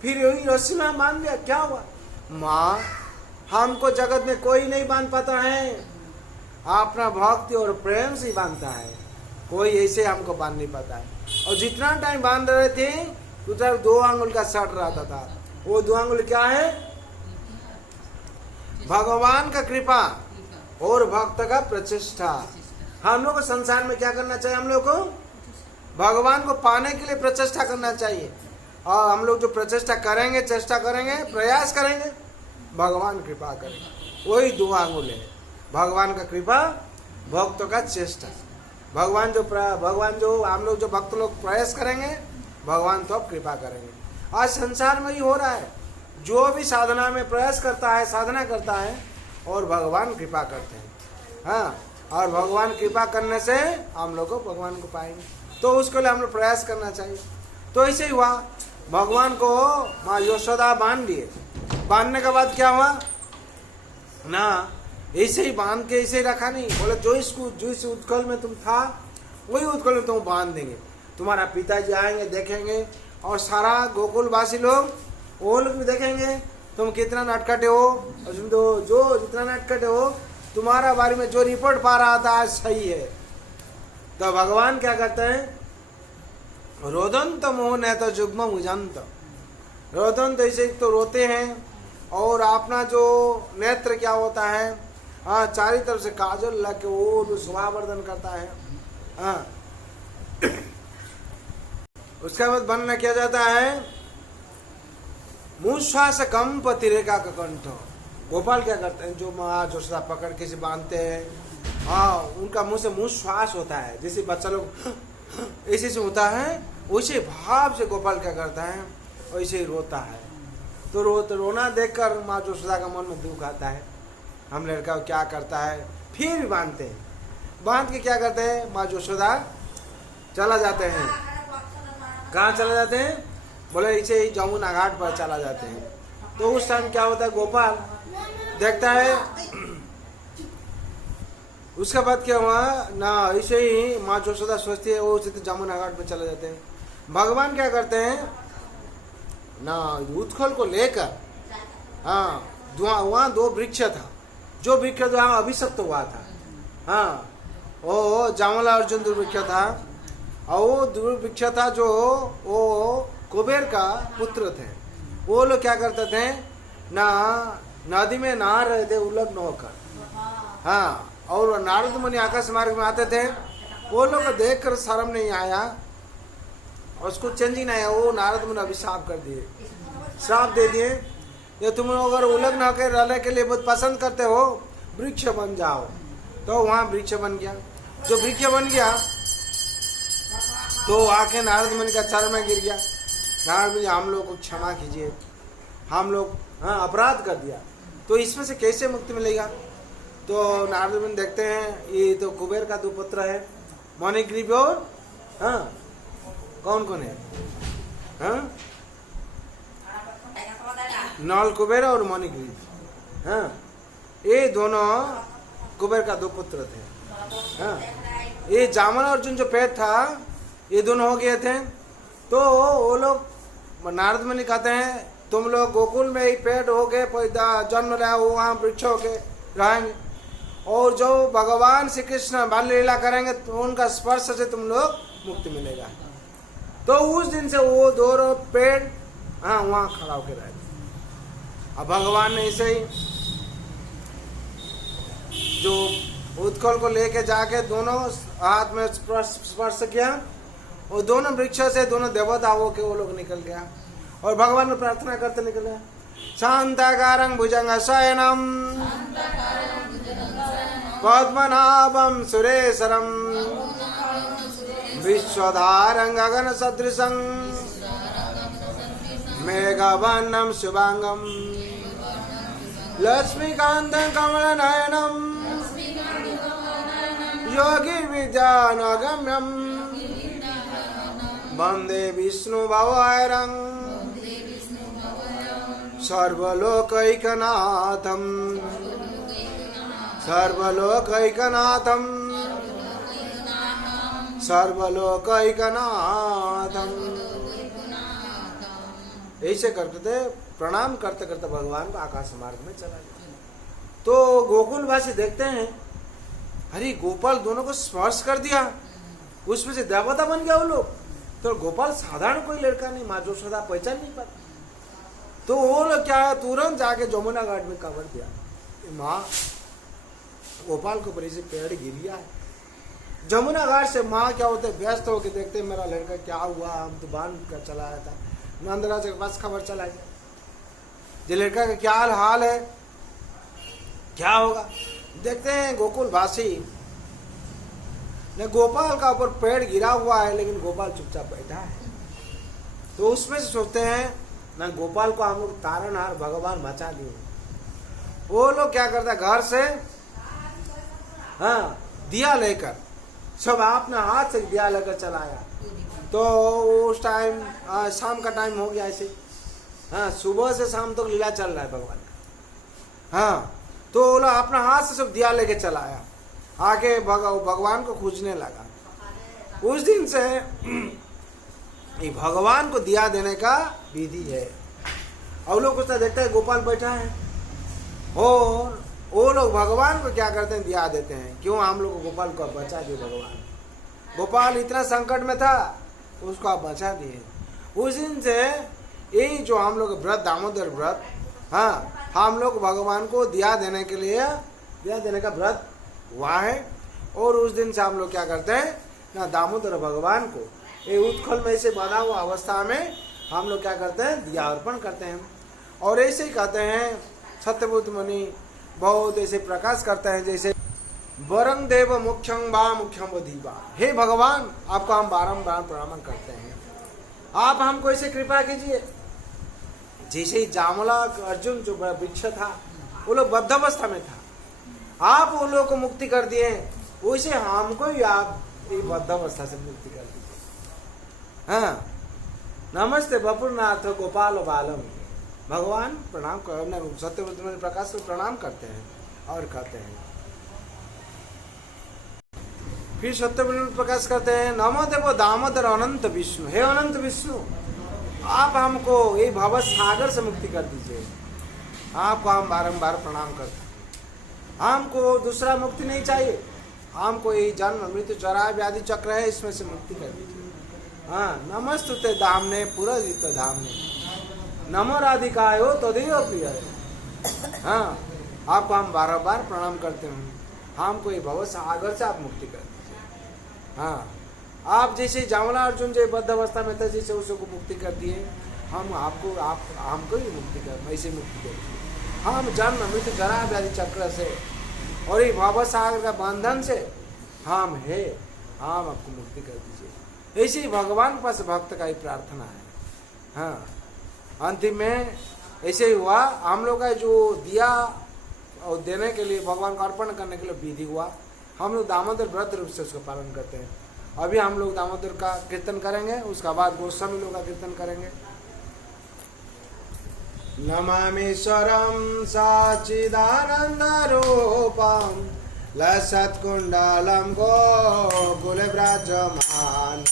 फिर वही रस्सी में बांध दिया, क्या हुआ। माँ हमको जगत में कोई नहीं बांध पाता है, अपना भक्ति और प्रेम से ही बांधता है, कोई ऐसे हमको बांध नहीं पाता है। और जितना टाइम बांध रहे थे उतना 2 आंगुल का शर्ट रहता था, वो 2 आंगुल क्या है, भगवान का कृपा और भक्त का प्रचेष्टा। हम लोग को संसार में क्या करना चाहिए? हम लोग को भगवान को पाने के लिए प्रचेष्टा करना चाहिए। और हम लोग जो प्रचेष्टा करेंगे, चेष्टा करेंगे, प्रयास करेंगे, भगवान कृपा करेंगे। वही दो आंगुल है, भगवान का कृपा, भक्तों का चेष्टा। भगवान जो हम लोग जो भक्त लोग प्रयास करेंगे, भगवान तो अब कृपा करेंगे। आज संसार में ही हो रहा है, जो भी साधना में प्रयास करता है, साधना करता है, और भगवान कृपा करते हैं। हाँ, और भगवान कृपा करने से हम लोग को भगवान को पाएंगे, तो उसके लिए हम लोग प्रयास करना चाहिए। तो ऐसे ही हुआ, भगवान को माँ यशोदा बांध दिए। बांधने के बाद क्या हुआ ना, ऐसे ही बांध के ऐसे ही रखा नहीं, बोले जो इस उत्कल में तुम था, वही उत्कल में तुम बांध देंगे। तुम्हारा पिताजी आएंगे, देखेंगे, और सारा गोकुलवासी लोग, वो लोग भी देखेंगे तुम कितना नटखटे हो, और तुम जो जितना नटखटे हो, तुम्हारा बारे में जो रिपोर्ट पा रहा था आज सही है। तो भगवान क्या करते हैं? रोदंत मोहन है तो जुग्म मुजंत। रोदंत ऐसे तो रोते हैं, और अपना जो नेत्र क्या होता है, हाँ, चारों तरफ से काजल लग के वो शोभावर्धन करता है। हाँ, उसके बाद वर्णन किया जाता है, मुश्वास कंप तिरेका का कंठ। गोपाल क्या करते हैं? जो माँ जोशा पकड़ के से बांधते हैं, हाँ, उनका मुंह से मुश्वास होता है, जैसे बच्चा लोग ऐसे से होता है, वैसे भाव से गोपाल क्या करता है? वैसे ही रोता है। तो रोना देखकर माँ जोशा का मन में दुख आता है, हम लड़का क्या करता है, फिर भी बांधते हैं। बांध के क्या करते हैं? माँ यशोदा चला जाते हैं। कहाँ चला जाते हैं? बोले ऐसे ही जमुना घाट पर चला जाते हैं। तो उस टाइम क्या होता है? गोपाल देखता है। उसके बाद क्या हुआ ना, ऐसे ही माँ यशोदा सोचती है, वो जमुना घाट पर चले जाते हैं। भगवान क्या करते हैं ना, उत्कल को लेकर, हाँ, वहाँ दो वृक्ष था, जो वृक्ष वहाँ अभिशप्त हुआ था, हाँ, वो जामला अर्जुन दुर्वृक्ष था, और वो दुर्वृक्ष था जो वो कुबेर का पुत्र थे। वो लोग क्या करते थे ना, नदी में नहा रहे थे उलग्न होकर, हाँ, और नारद मुनि आकाश मार्ग में आते थे। वो लोग को देख कर शर्म नहीं आया, उसको चेंजिंग नहीं आया, वो नारद मुनि अभिशाप कर दिए, श्राप दे दिए, ये तुम लोग अगर उलग्न होकर रहने के लिए बहुत पसंद करते हो, वृक्ष बन जाओ। तो वहाँ वृक्ष बन गया। जो वृक्ष बन गया तो आके नारद मुनि का चरण में गिर गया। नारद मुनि, हम लोग को क्षमा कीजिए, हम लोग अपराध कर दिया, तो इसमें से कैसे मुक्ति मिलेगा? तो नारद मुनि देखते हैं, ये तो कुबेर का दो पुत्र है, मणिग्रीव और कौन कौन है? नल कुबेर और मणिग्रीव, ये दोनों कुबेर का दो पुत्र थे। ये जामन अर्जुन जो पेट था, ये दोनों हो गए थे। तो वो लोग नारद मुनि कहते हैं, तुम लोग गोकुल में ही पेट हो गए, जन्म लिया, वो वहाँ वृक्ष हो के रहेंगे, और जो भगवान श्री कृष्ण बाल लीला करेंगे तो उनका स्पर्श से तुम लोग मुक्ति मिलेगा। तो उस दिन से वो दोनों पेड़ वहाँ खड़ा होकर रहे। अब भगवान ने ऐसे ही जो उत्कल को लेके जाके दोनों हाथ में स्पर्श किया, और दोनों वृक्षों से दोनों देवता हो के वो लोग निकल गया, और भगवान ने प्रार्थना करते निकल गया। शांताकारं भुजंग शयनम पद्मनाभं सुरेशरं विश्वधारं गगन सदृशं मेघवर्णं शुभांगं लक्ष्मीकान्तं कमलनयनं योगी विद्यानगम्यं वन्दे विष्णुभवैरं सर्वलोकैकनाथं सर्वलोकैकनाथं सर्वलोकैकनाथं। ऐसे करते प्रणाम करते करते भगवान को आकाश मार्ग में चला गया। तो गोकुलवासी देखते हैं, अरे गोपाल दोनों को स्पर्श कर दिया, उसमें से देवता बन गया वो लोग। तो गोपाल साधारण कोई लड़का नहीं, माँ यशोदा पहचान नहीं पाता। तो वो लोग क्या, तुरंत जाके जमुना घाट में कवर दिया, माँ गोपाल के ऊपर ऐसे पेड़ गिर गया है। जमुना घाट से माँ क्या होते व्यस्त होकर देखते मेरा लड़का क्या हुआ, हम तो बांध कर चला आया था। नंदराज के पास खबर चला गया, ये लड़का का क्या हाल है, क्या होगा। देखते हैं गोकुल वासी ने गोपाल का ऊपर पेड़ गिरा हुआ है, लेकिन गोपाल चुपचाप बैठा है। तो उसमें से सोचते हैं ना गोपाल को हम लोग तारनहार भगवान बचा दिए। वो लोग क्या करता घर से हाँ दिया लेकर सब अपना हाथ से दिया लेकर चलाया। तो उस टाइम शाम का टाइम हो गया ऐसे, हाँ सुबह से शाम तक लीला चल रहा है भगवान का। हाँ तो वो लोग अपना हाथ से सब दिया लेके चलाया, आके भगवान को खोजने लगा। उस दिन से ये भगवान को दिया देने का विधि है। और लोग कुछ देखते हैं गोपाल बैठा है और वो लोग भगवान को क्या करते हैं दिया देते हैं। क्यों हम लोग को गोपाल को बचा दिए भगवान। गोपाल इतना संकट में था, उसको आप बचा दिए। उस दिन से यही जो हम लोग व्रत दामोदर व्रत, हाँ हम लोग भगवान को दिया देने के लिए दिया देने का व्रत हुआ है। और उस दिन से हम लोग क्या करते हैं ना दामोदर भगवान को ये उत्खल में से बना हुआ अवस्था में हम लोग क्या करते हैं दिया अर्पण करते हैं। और ऐसे ही कहते हैं सत्यव्रत मुनि बहुत ऐसे प्रकाश करते हैं जैसे वरं देव मुख्यं बा मुख्यम दीवा। हे भगवान आपको हम बारंबार प्रणाम करते हैं, आप हमको ऐसे कृपा कीजिए। जैसे ही जामला अर्जुन जो वृक्ष था वो लोग बद्धावस्था में था, आप वो लोग को मुक्ति कर दिए, वैसे हमको ही आप बद्धावस्था से मुक्ति कर दीजिए। हाँ नमस्ते बपुरनाथ गोपाल बालम। भगवान प्रणाम करने सत्यव्रत में प्रकाश को प्रणाम करते हैं और कहते हैं। फिर सत्यव्रत प्रकाश करते हैं नमो देवो दामोदर अनंत विष्णु। हे अनंत विष्णु आप हमको ये भव सागर से मुक्ति कर दीजिए। आपको हम बारंबार प्रणाम करते हैं। हमको दूसरा मुक्ति नहीं चाहिए, हमको ये जन्म मृत्यु जरा व्याधि चक्र है इसमें से मुक्ति कर दीजिए। हाँ नमस्तुते धामने पुरजित धामने नमो राधिकायो तदेव प्रिय। हाँ आपको हम बार बार प्रणाम करते हैं, हमको ये भव सागर से आप मुक्ति कर दीजिए। हाँ आप जैसे जामला अर्जुन जो बद्ध अवस्था में था जैसे उसको मुक्ति कर दिए, हम आपको आप हमको ही मुक्ति कर ऐसे मुक्ति कर दीजिए। हम जन्म मृत्यु जरा व्याधि चक्र से और ये भव सागर का बंधन से हम है, हम आपको मुक्ति कर दीजिए। ऐसे ही भगवान के पास भक्त का ही प्रार्थना है। हाँ अंतिम में ऐसे ही हुआ, हम लोग का जो दिया और देने के लिए भगवान को अर्पण करने के लिए विधि हुआ, हम लोग दामोदर व्रत रूप से उसका पालन करते हैं। अभी हम लोग दामोदर का कीर्तन करेंगे, उसका बाद गोस्वामी लोग का कीर्तन करेंगे। नमामीश्वरं सच्चिदानंद रूपम लसत्कुंडलम गोकुल व्रजमानम।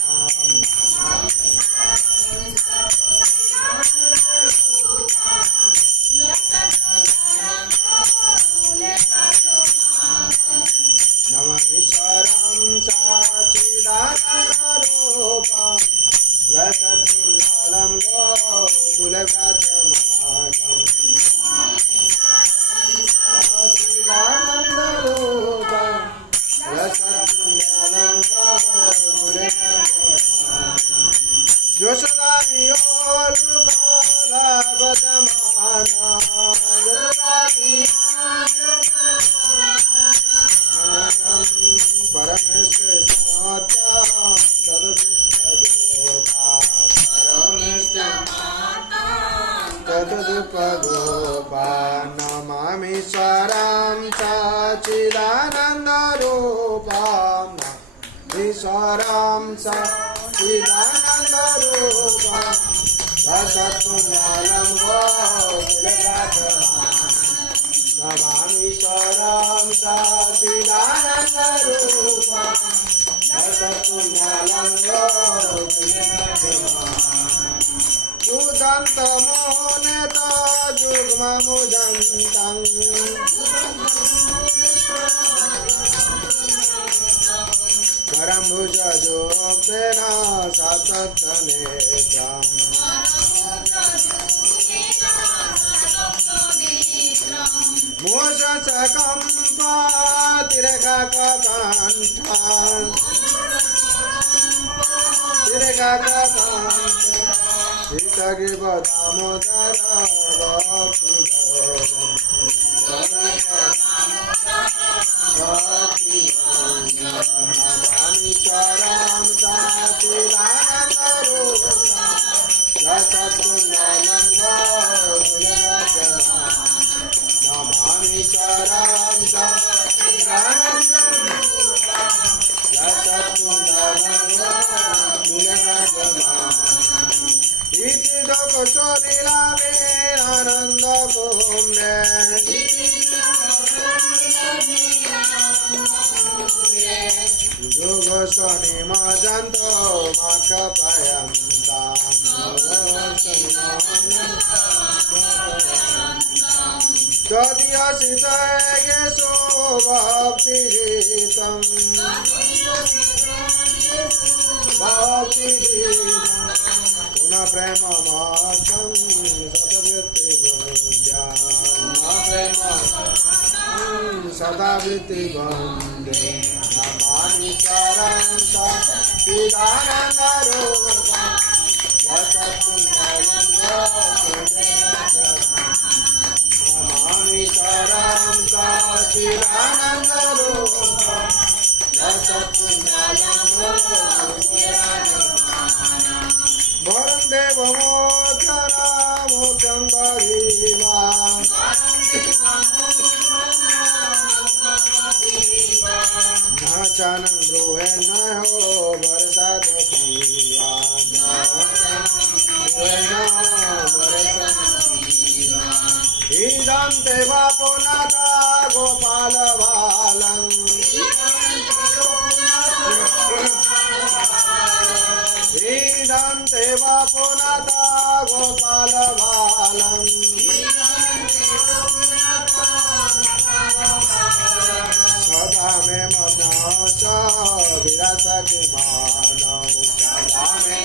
नमामीश्वरं सच्चिदानंद रूपम लसत्कुंडलम गोकुल व्रजमानम। सच्चिदानंद रूपम लसत्कुंडलम गोकुल व्रजमानम। नमामीश्वरं सच्चिदानन्दरूपं ईश्वरं सच्चिदानन्दरूपं लसत्कुंडलं गोकुलव्रजमानम्। नमामीश्वरं सच्चिदानन्दरूपं लसत्कुंडलं गोकुलव्रजमानम्। उदन्तमोनेता जुग्ममुदन्तं करम्भुजयोगेन सततनेत्रम्। मूषकं तिरककण्ठं शीतगिव दामोदर नमामि चरं नमामि चरं इति लोकसलीलामे आनन्दपूर्णे योगशनिमजन्तो माकपयन्ताम् यदि असितयेषु भक्तिगीतं पुनः प्रेममासं सदा वृत्तिगन्धे नमामि चरं चिदानन्दरूपं नमामि चरं चिदानन्दरूपं वरं देवमोक्षरामोक्षं बभीवा न चानं ब्रूहे न हो वरसादपीवा इदं ते वापुनाथा गोपालबालं इदं ते वापुनाथा गोपालबालं सदा मे मनो च विरसकिमानौ सदा मे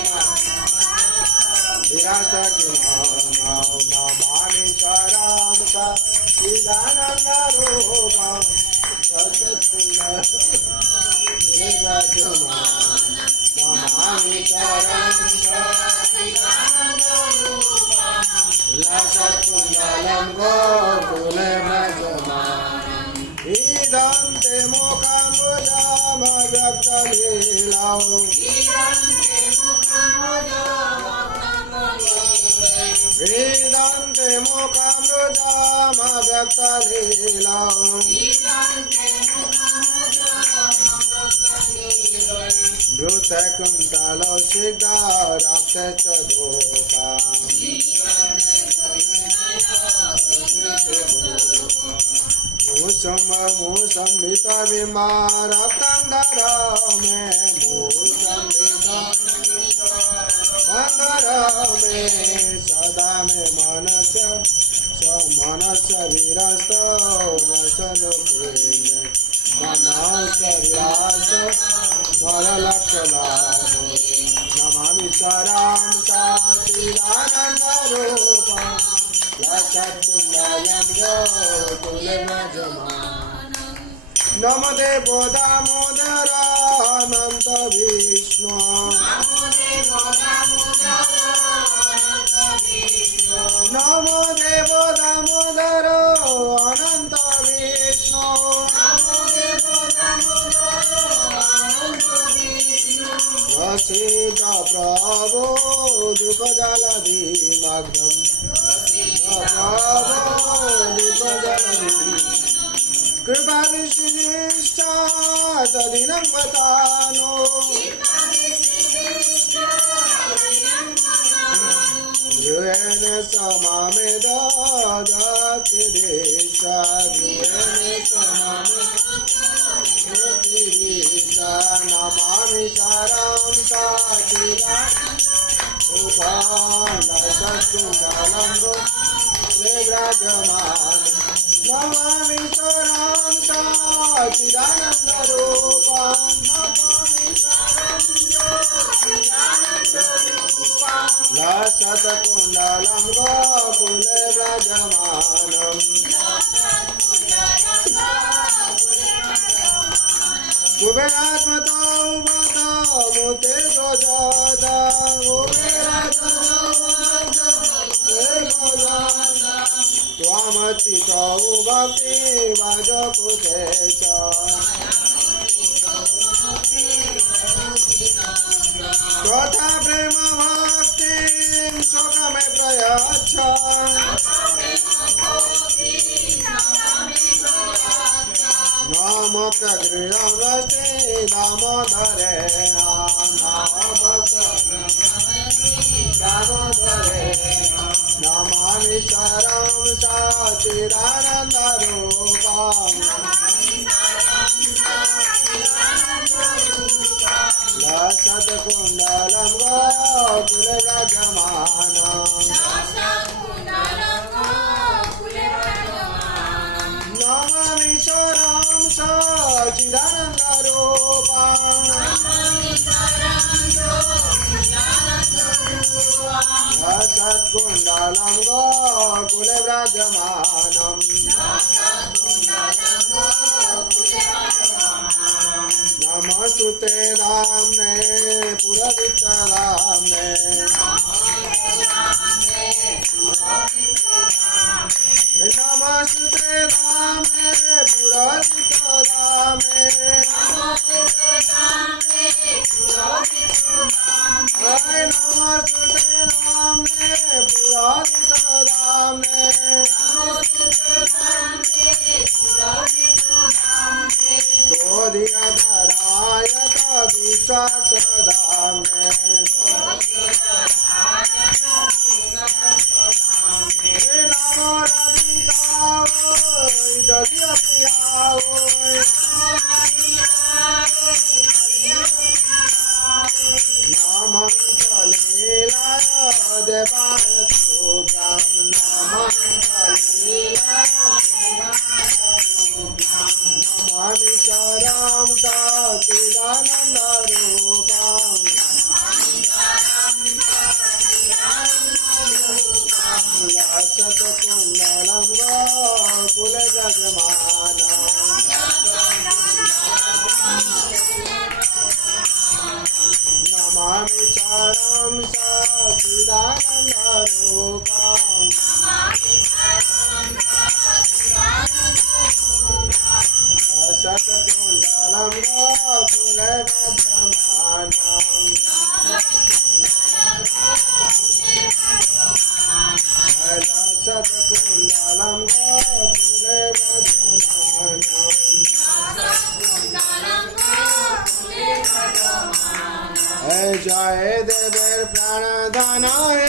विरसकिमानौ नमामि चरं चिदानन्दरूपं नमामि चरं लसत्कुण्डलं गोकुले व्रजमानम् इदं ते मुखमृजमव्यक्तलीलौ इदं ते मुखमृजमव्यक्तलीलौ धृतकुन्तलौ सिद्धारक्ते च गोपाम् मूसं वितविमारक्तं धरमे धरमे सदा मे मनस्य विरस्तो वसलोके मे मनस्य विरस्तो वरलक्षलाभो नमामि चरं चिदानन्दरूपं लसत्कुण्डलं गोकुले व्रजमानम् नमो देवो दामोदर अनन्त विष्णु नमो देवो दामोदर अनन्त विष्णु वसित प्रभो दुःखजलधिमग्नम् कृपादृष्टिश्च तदिनं वदानो ध्रुवेन समामे ददति देशा नमामि चरं चिदानन्दरूपं नमामि चरं चिदानन्दरूपं लसत्कुण्डलं गोकुले व्रजमानम् कुबेरात्मतो मुते गोजादा त्वामचितो भक्ति वाजपुते च तथा प्रेम भक्ति शोकमे प्रयच्छ नमोक्तगृहवते दामोदरे दामोदरे नमामि शरणं सच्चिदानन्दरूपम् लसत्कुण्डलं गोकुलव्रजमानम् नमामि शरणं सच्चिदानन्दरूपम् लसत्कुण्डलं गोकुलव्रजमानम् नमस्तुते रामे पुरवितरामे नमस्तुते रामे पुरवितरामे नमस्तुते रामे पुरवितरामे तोधियधराय विश्वासदामे नमो रविकावै दधियप्रियावै नमः कलीलाय देवाय तुभ्यं नमः कलीलाय नमामि शरणं सच्चिदानन्दरूपम् लसत्कुण्डलं गोकुलव्रजमानम् नमामि शरणं सच्चिदानन्दरूपम् लसत्कुण्डलं गोकुलव्रजमानम् लसत्कुण्डलं गोकुलव्रजमानम् जय देवेर प्राणदानाय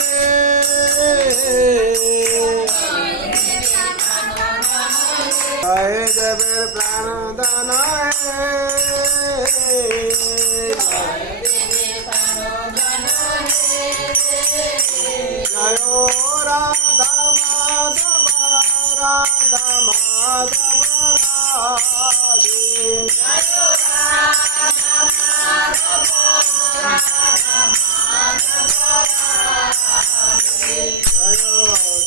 जय देवेर प्राणदानाय जय राधा माधव राधा माधव राधे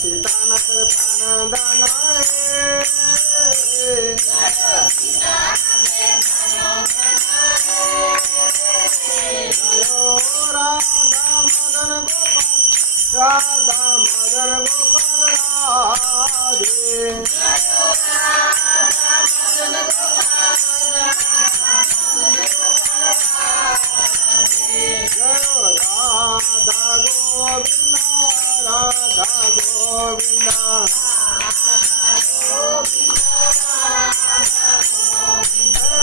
सीतानाथ प्राणदानाय राधा मदन गोपाल राधे राधा गोविंद राधा गोविंद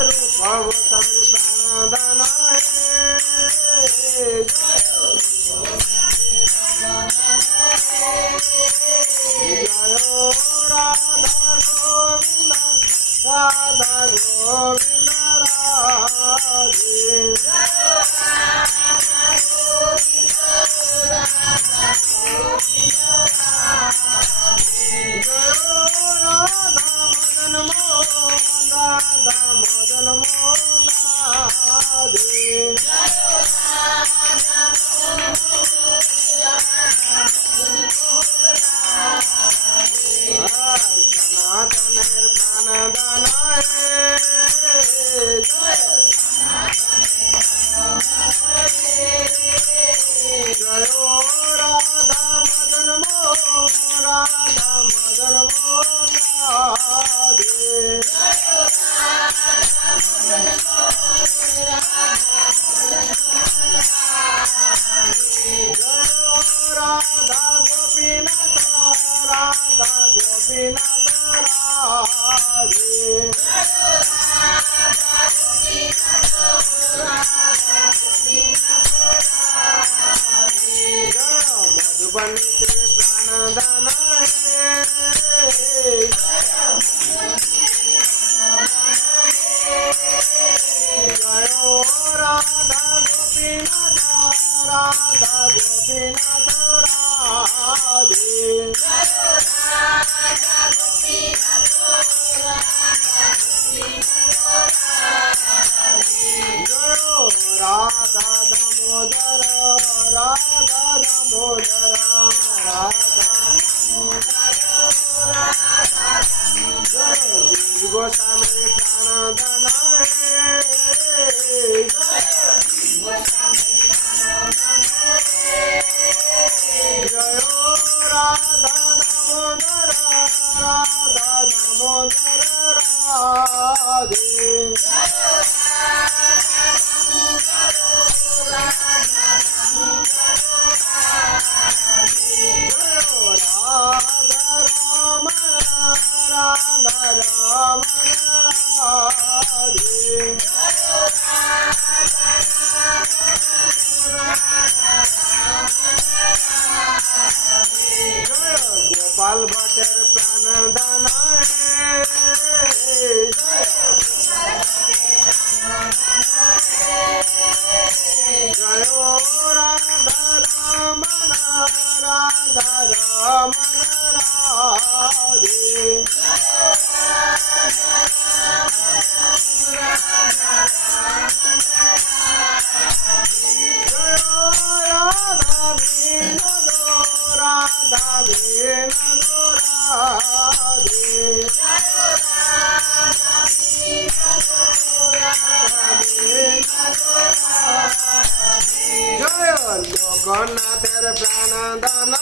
रूपवतर प्राणदानाय जय राधा गोविंद राधा गोविंद राधे राधा मदन मोहन राधा मदन मोहन राधे सनातन प्राण दान जयो राधा मदन मोहन राधे राधा गोपीनाथ राधे मधुबनी तेरे प्राण दान जयो राधा गोपीनाथ राधे जयो राधा दामोदर जय गोस्वामी प्राण दान जयो राधा दामोदर राधे राधा राम राधे गोपाल भट्टर प्राण दान जयो राधा राम राधे जयो राधा विनोद जय लोकनाथर प्राण दान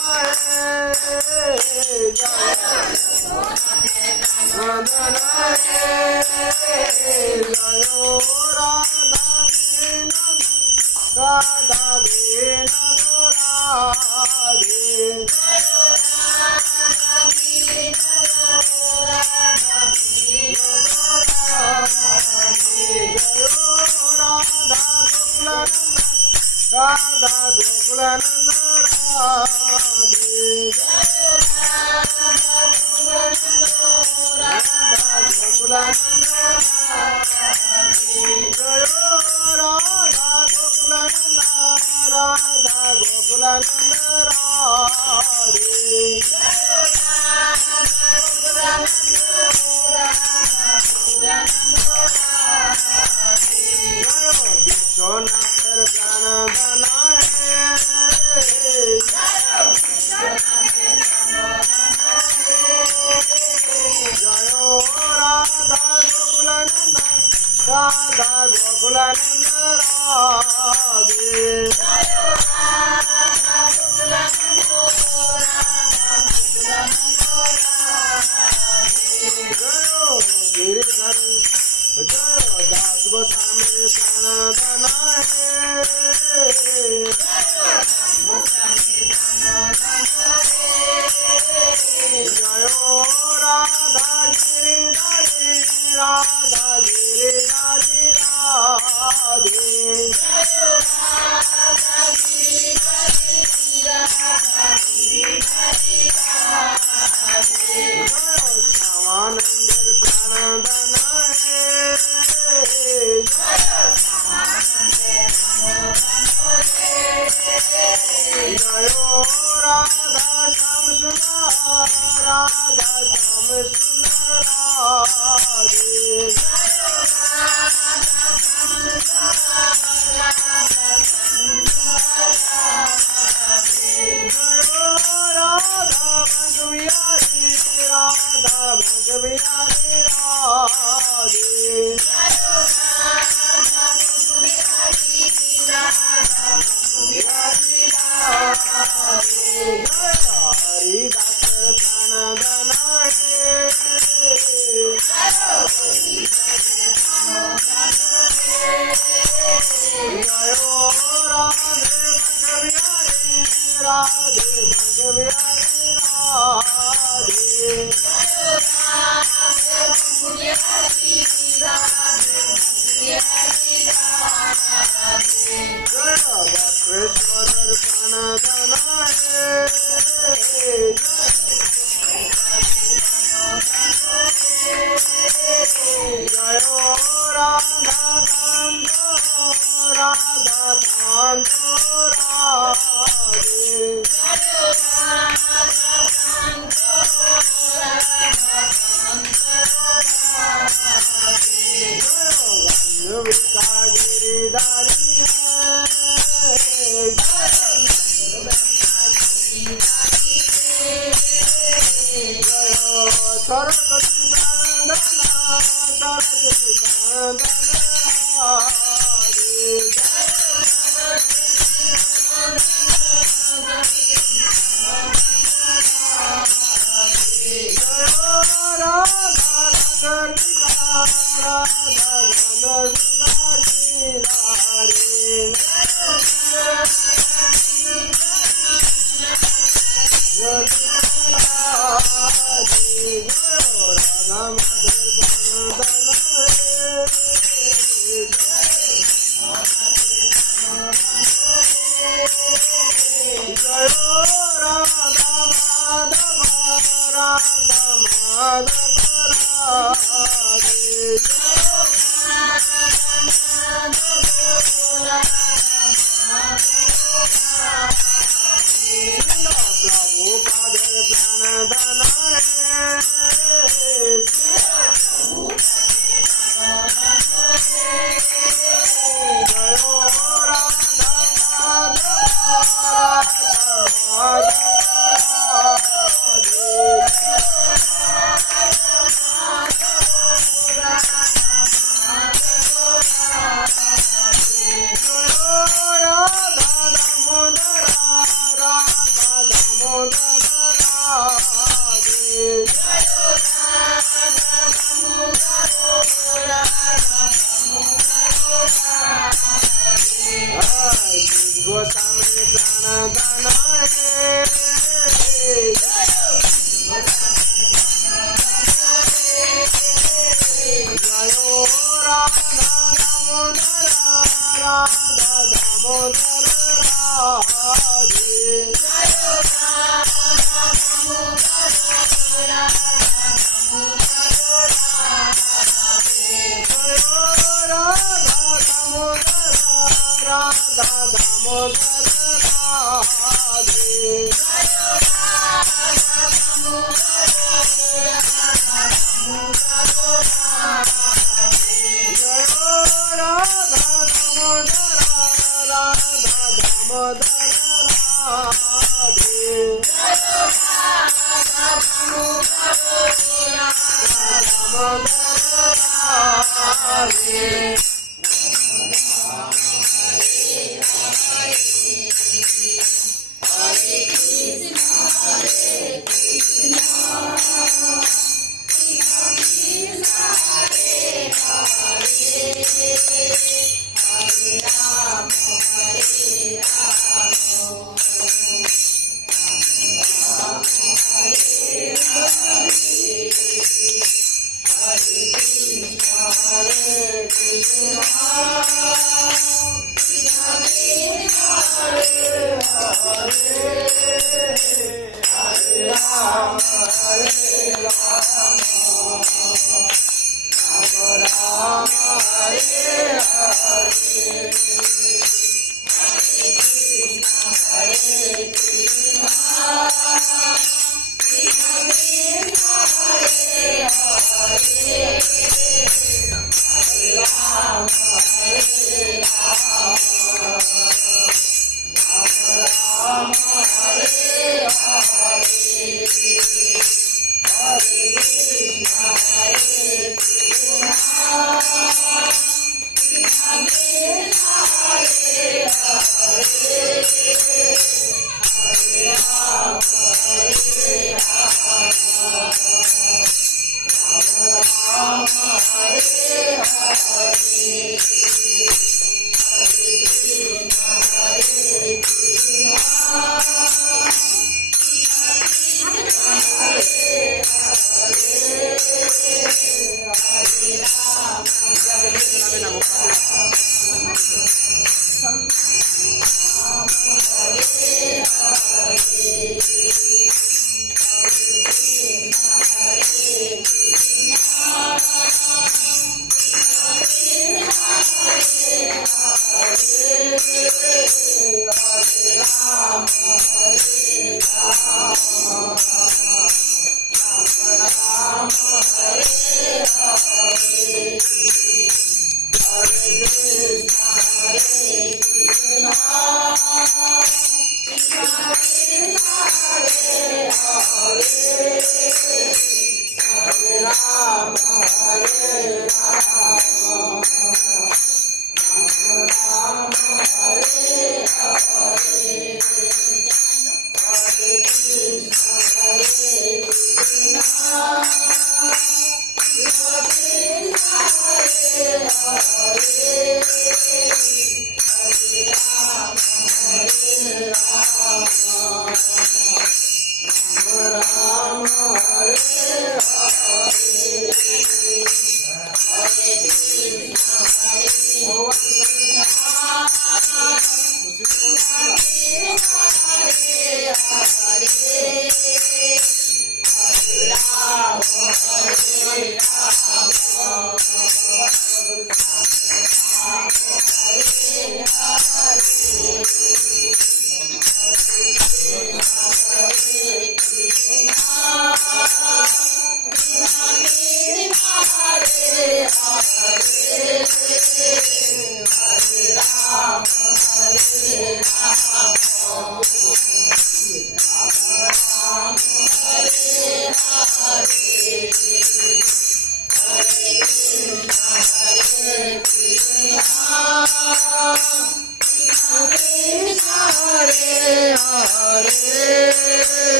जयो राधा गोकुलानंद राधा गोकुलानंद विश्वनाथर प्राण दान जयो राधा गोकुलानंद जयो गिरिधर जयो दास गोस्वामी प्राण जयो राधा गिरिधारी श्यामानंदर प्राण जयो राधा श्याम सुंदर Radha Hare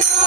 Hare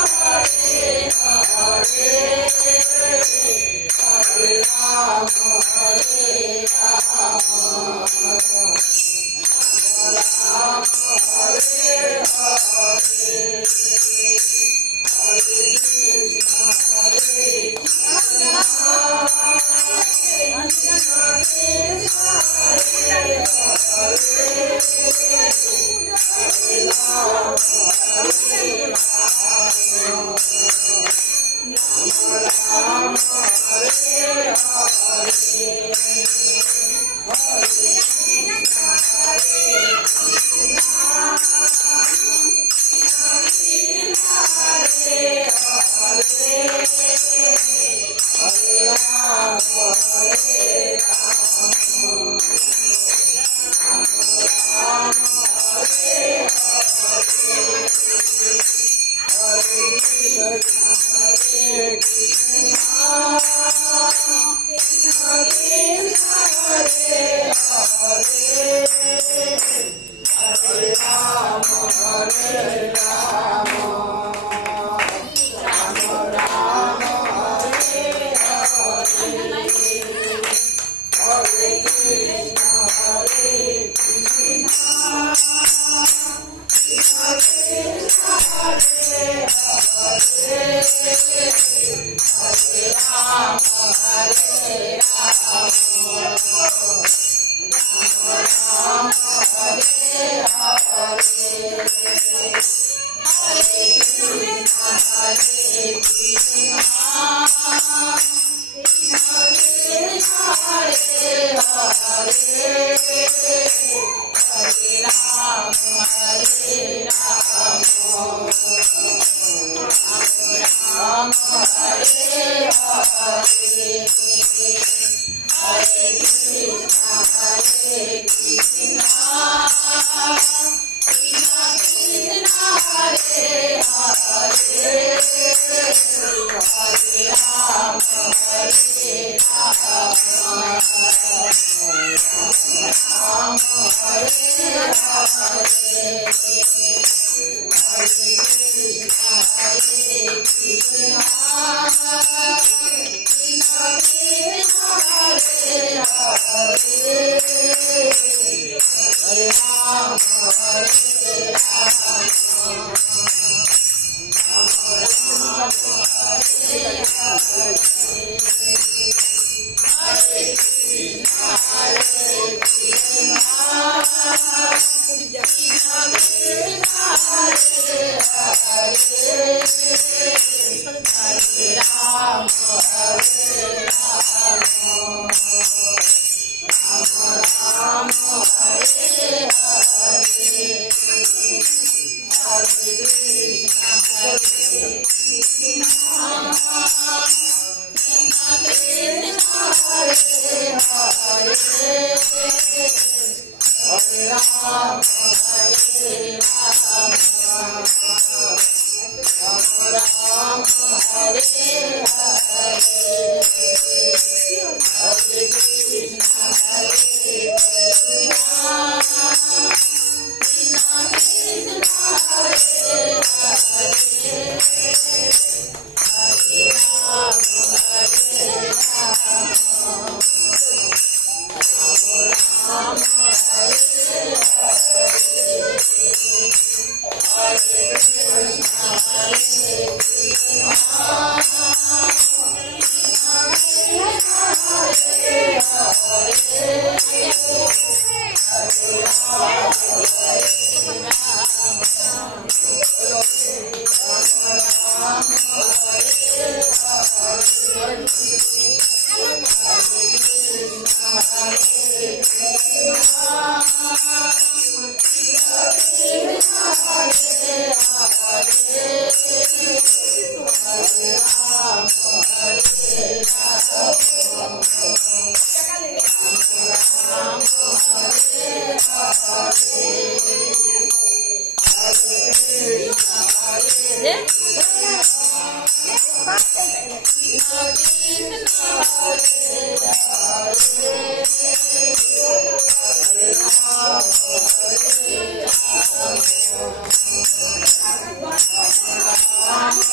Thank you.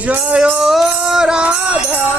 जय राधा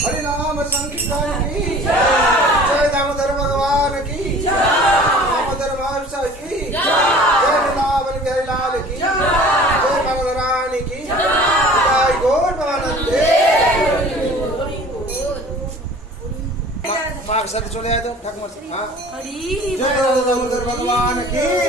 हरि नाम संकीर्तन की जय दामोदर भगवान की दामोदर मानसा की जय वृंदावन बिहारी लाल की जय मंगल रानी की जय गौर भवानंदे मार्ग साथ चले आए तो ठाकुर हाँ जय दामोदर भगवान की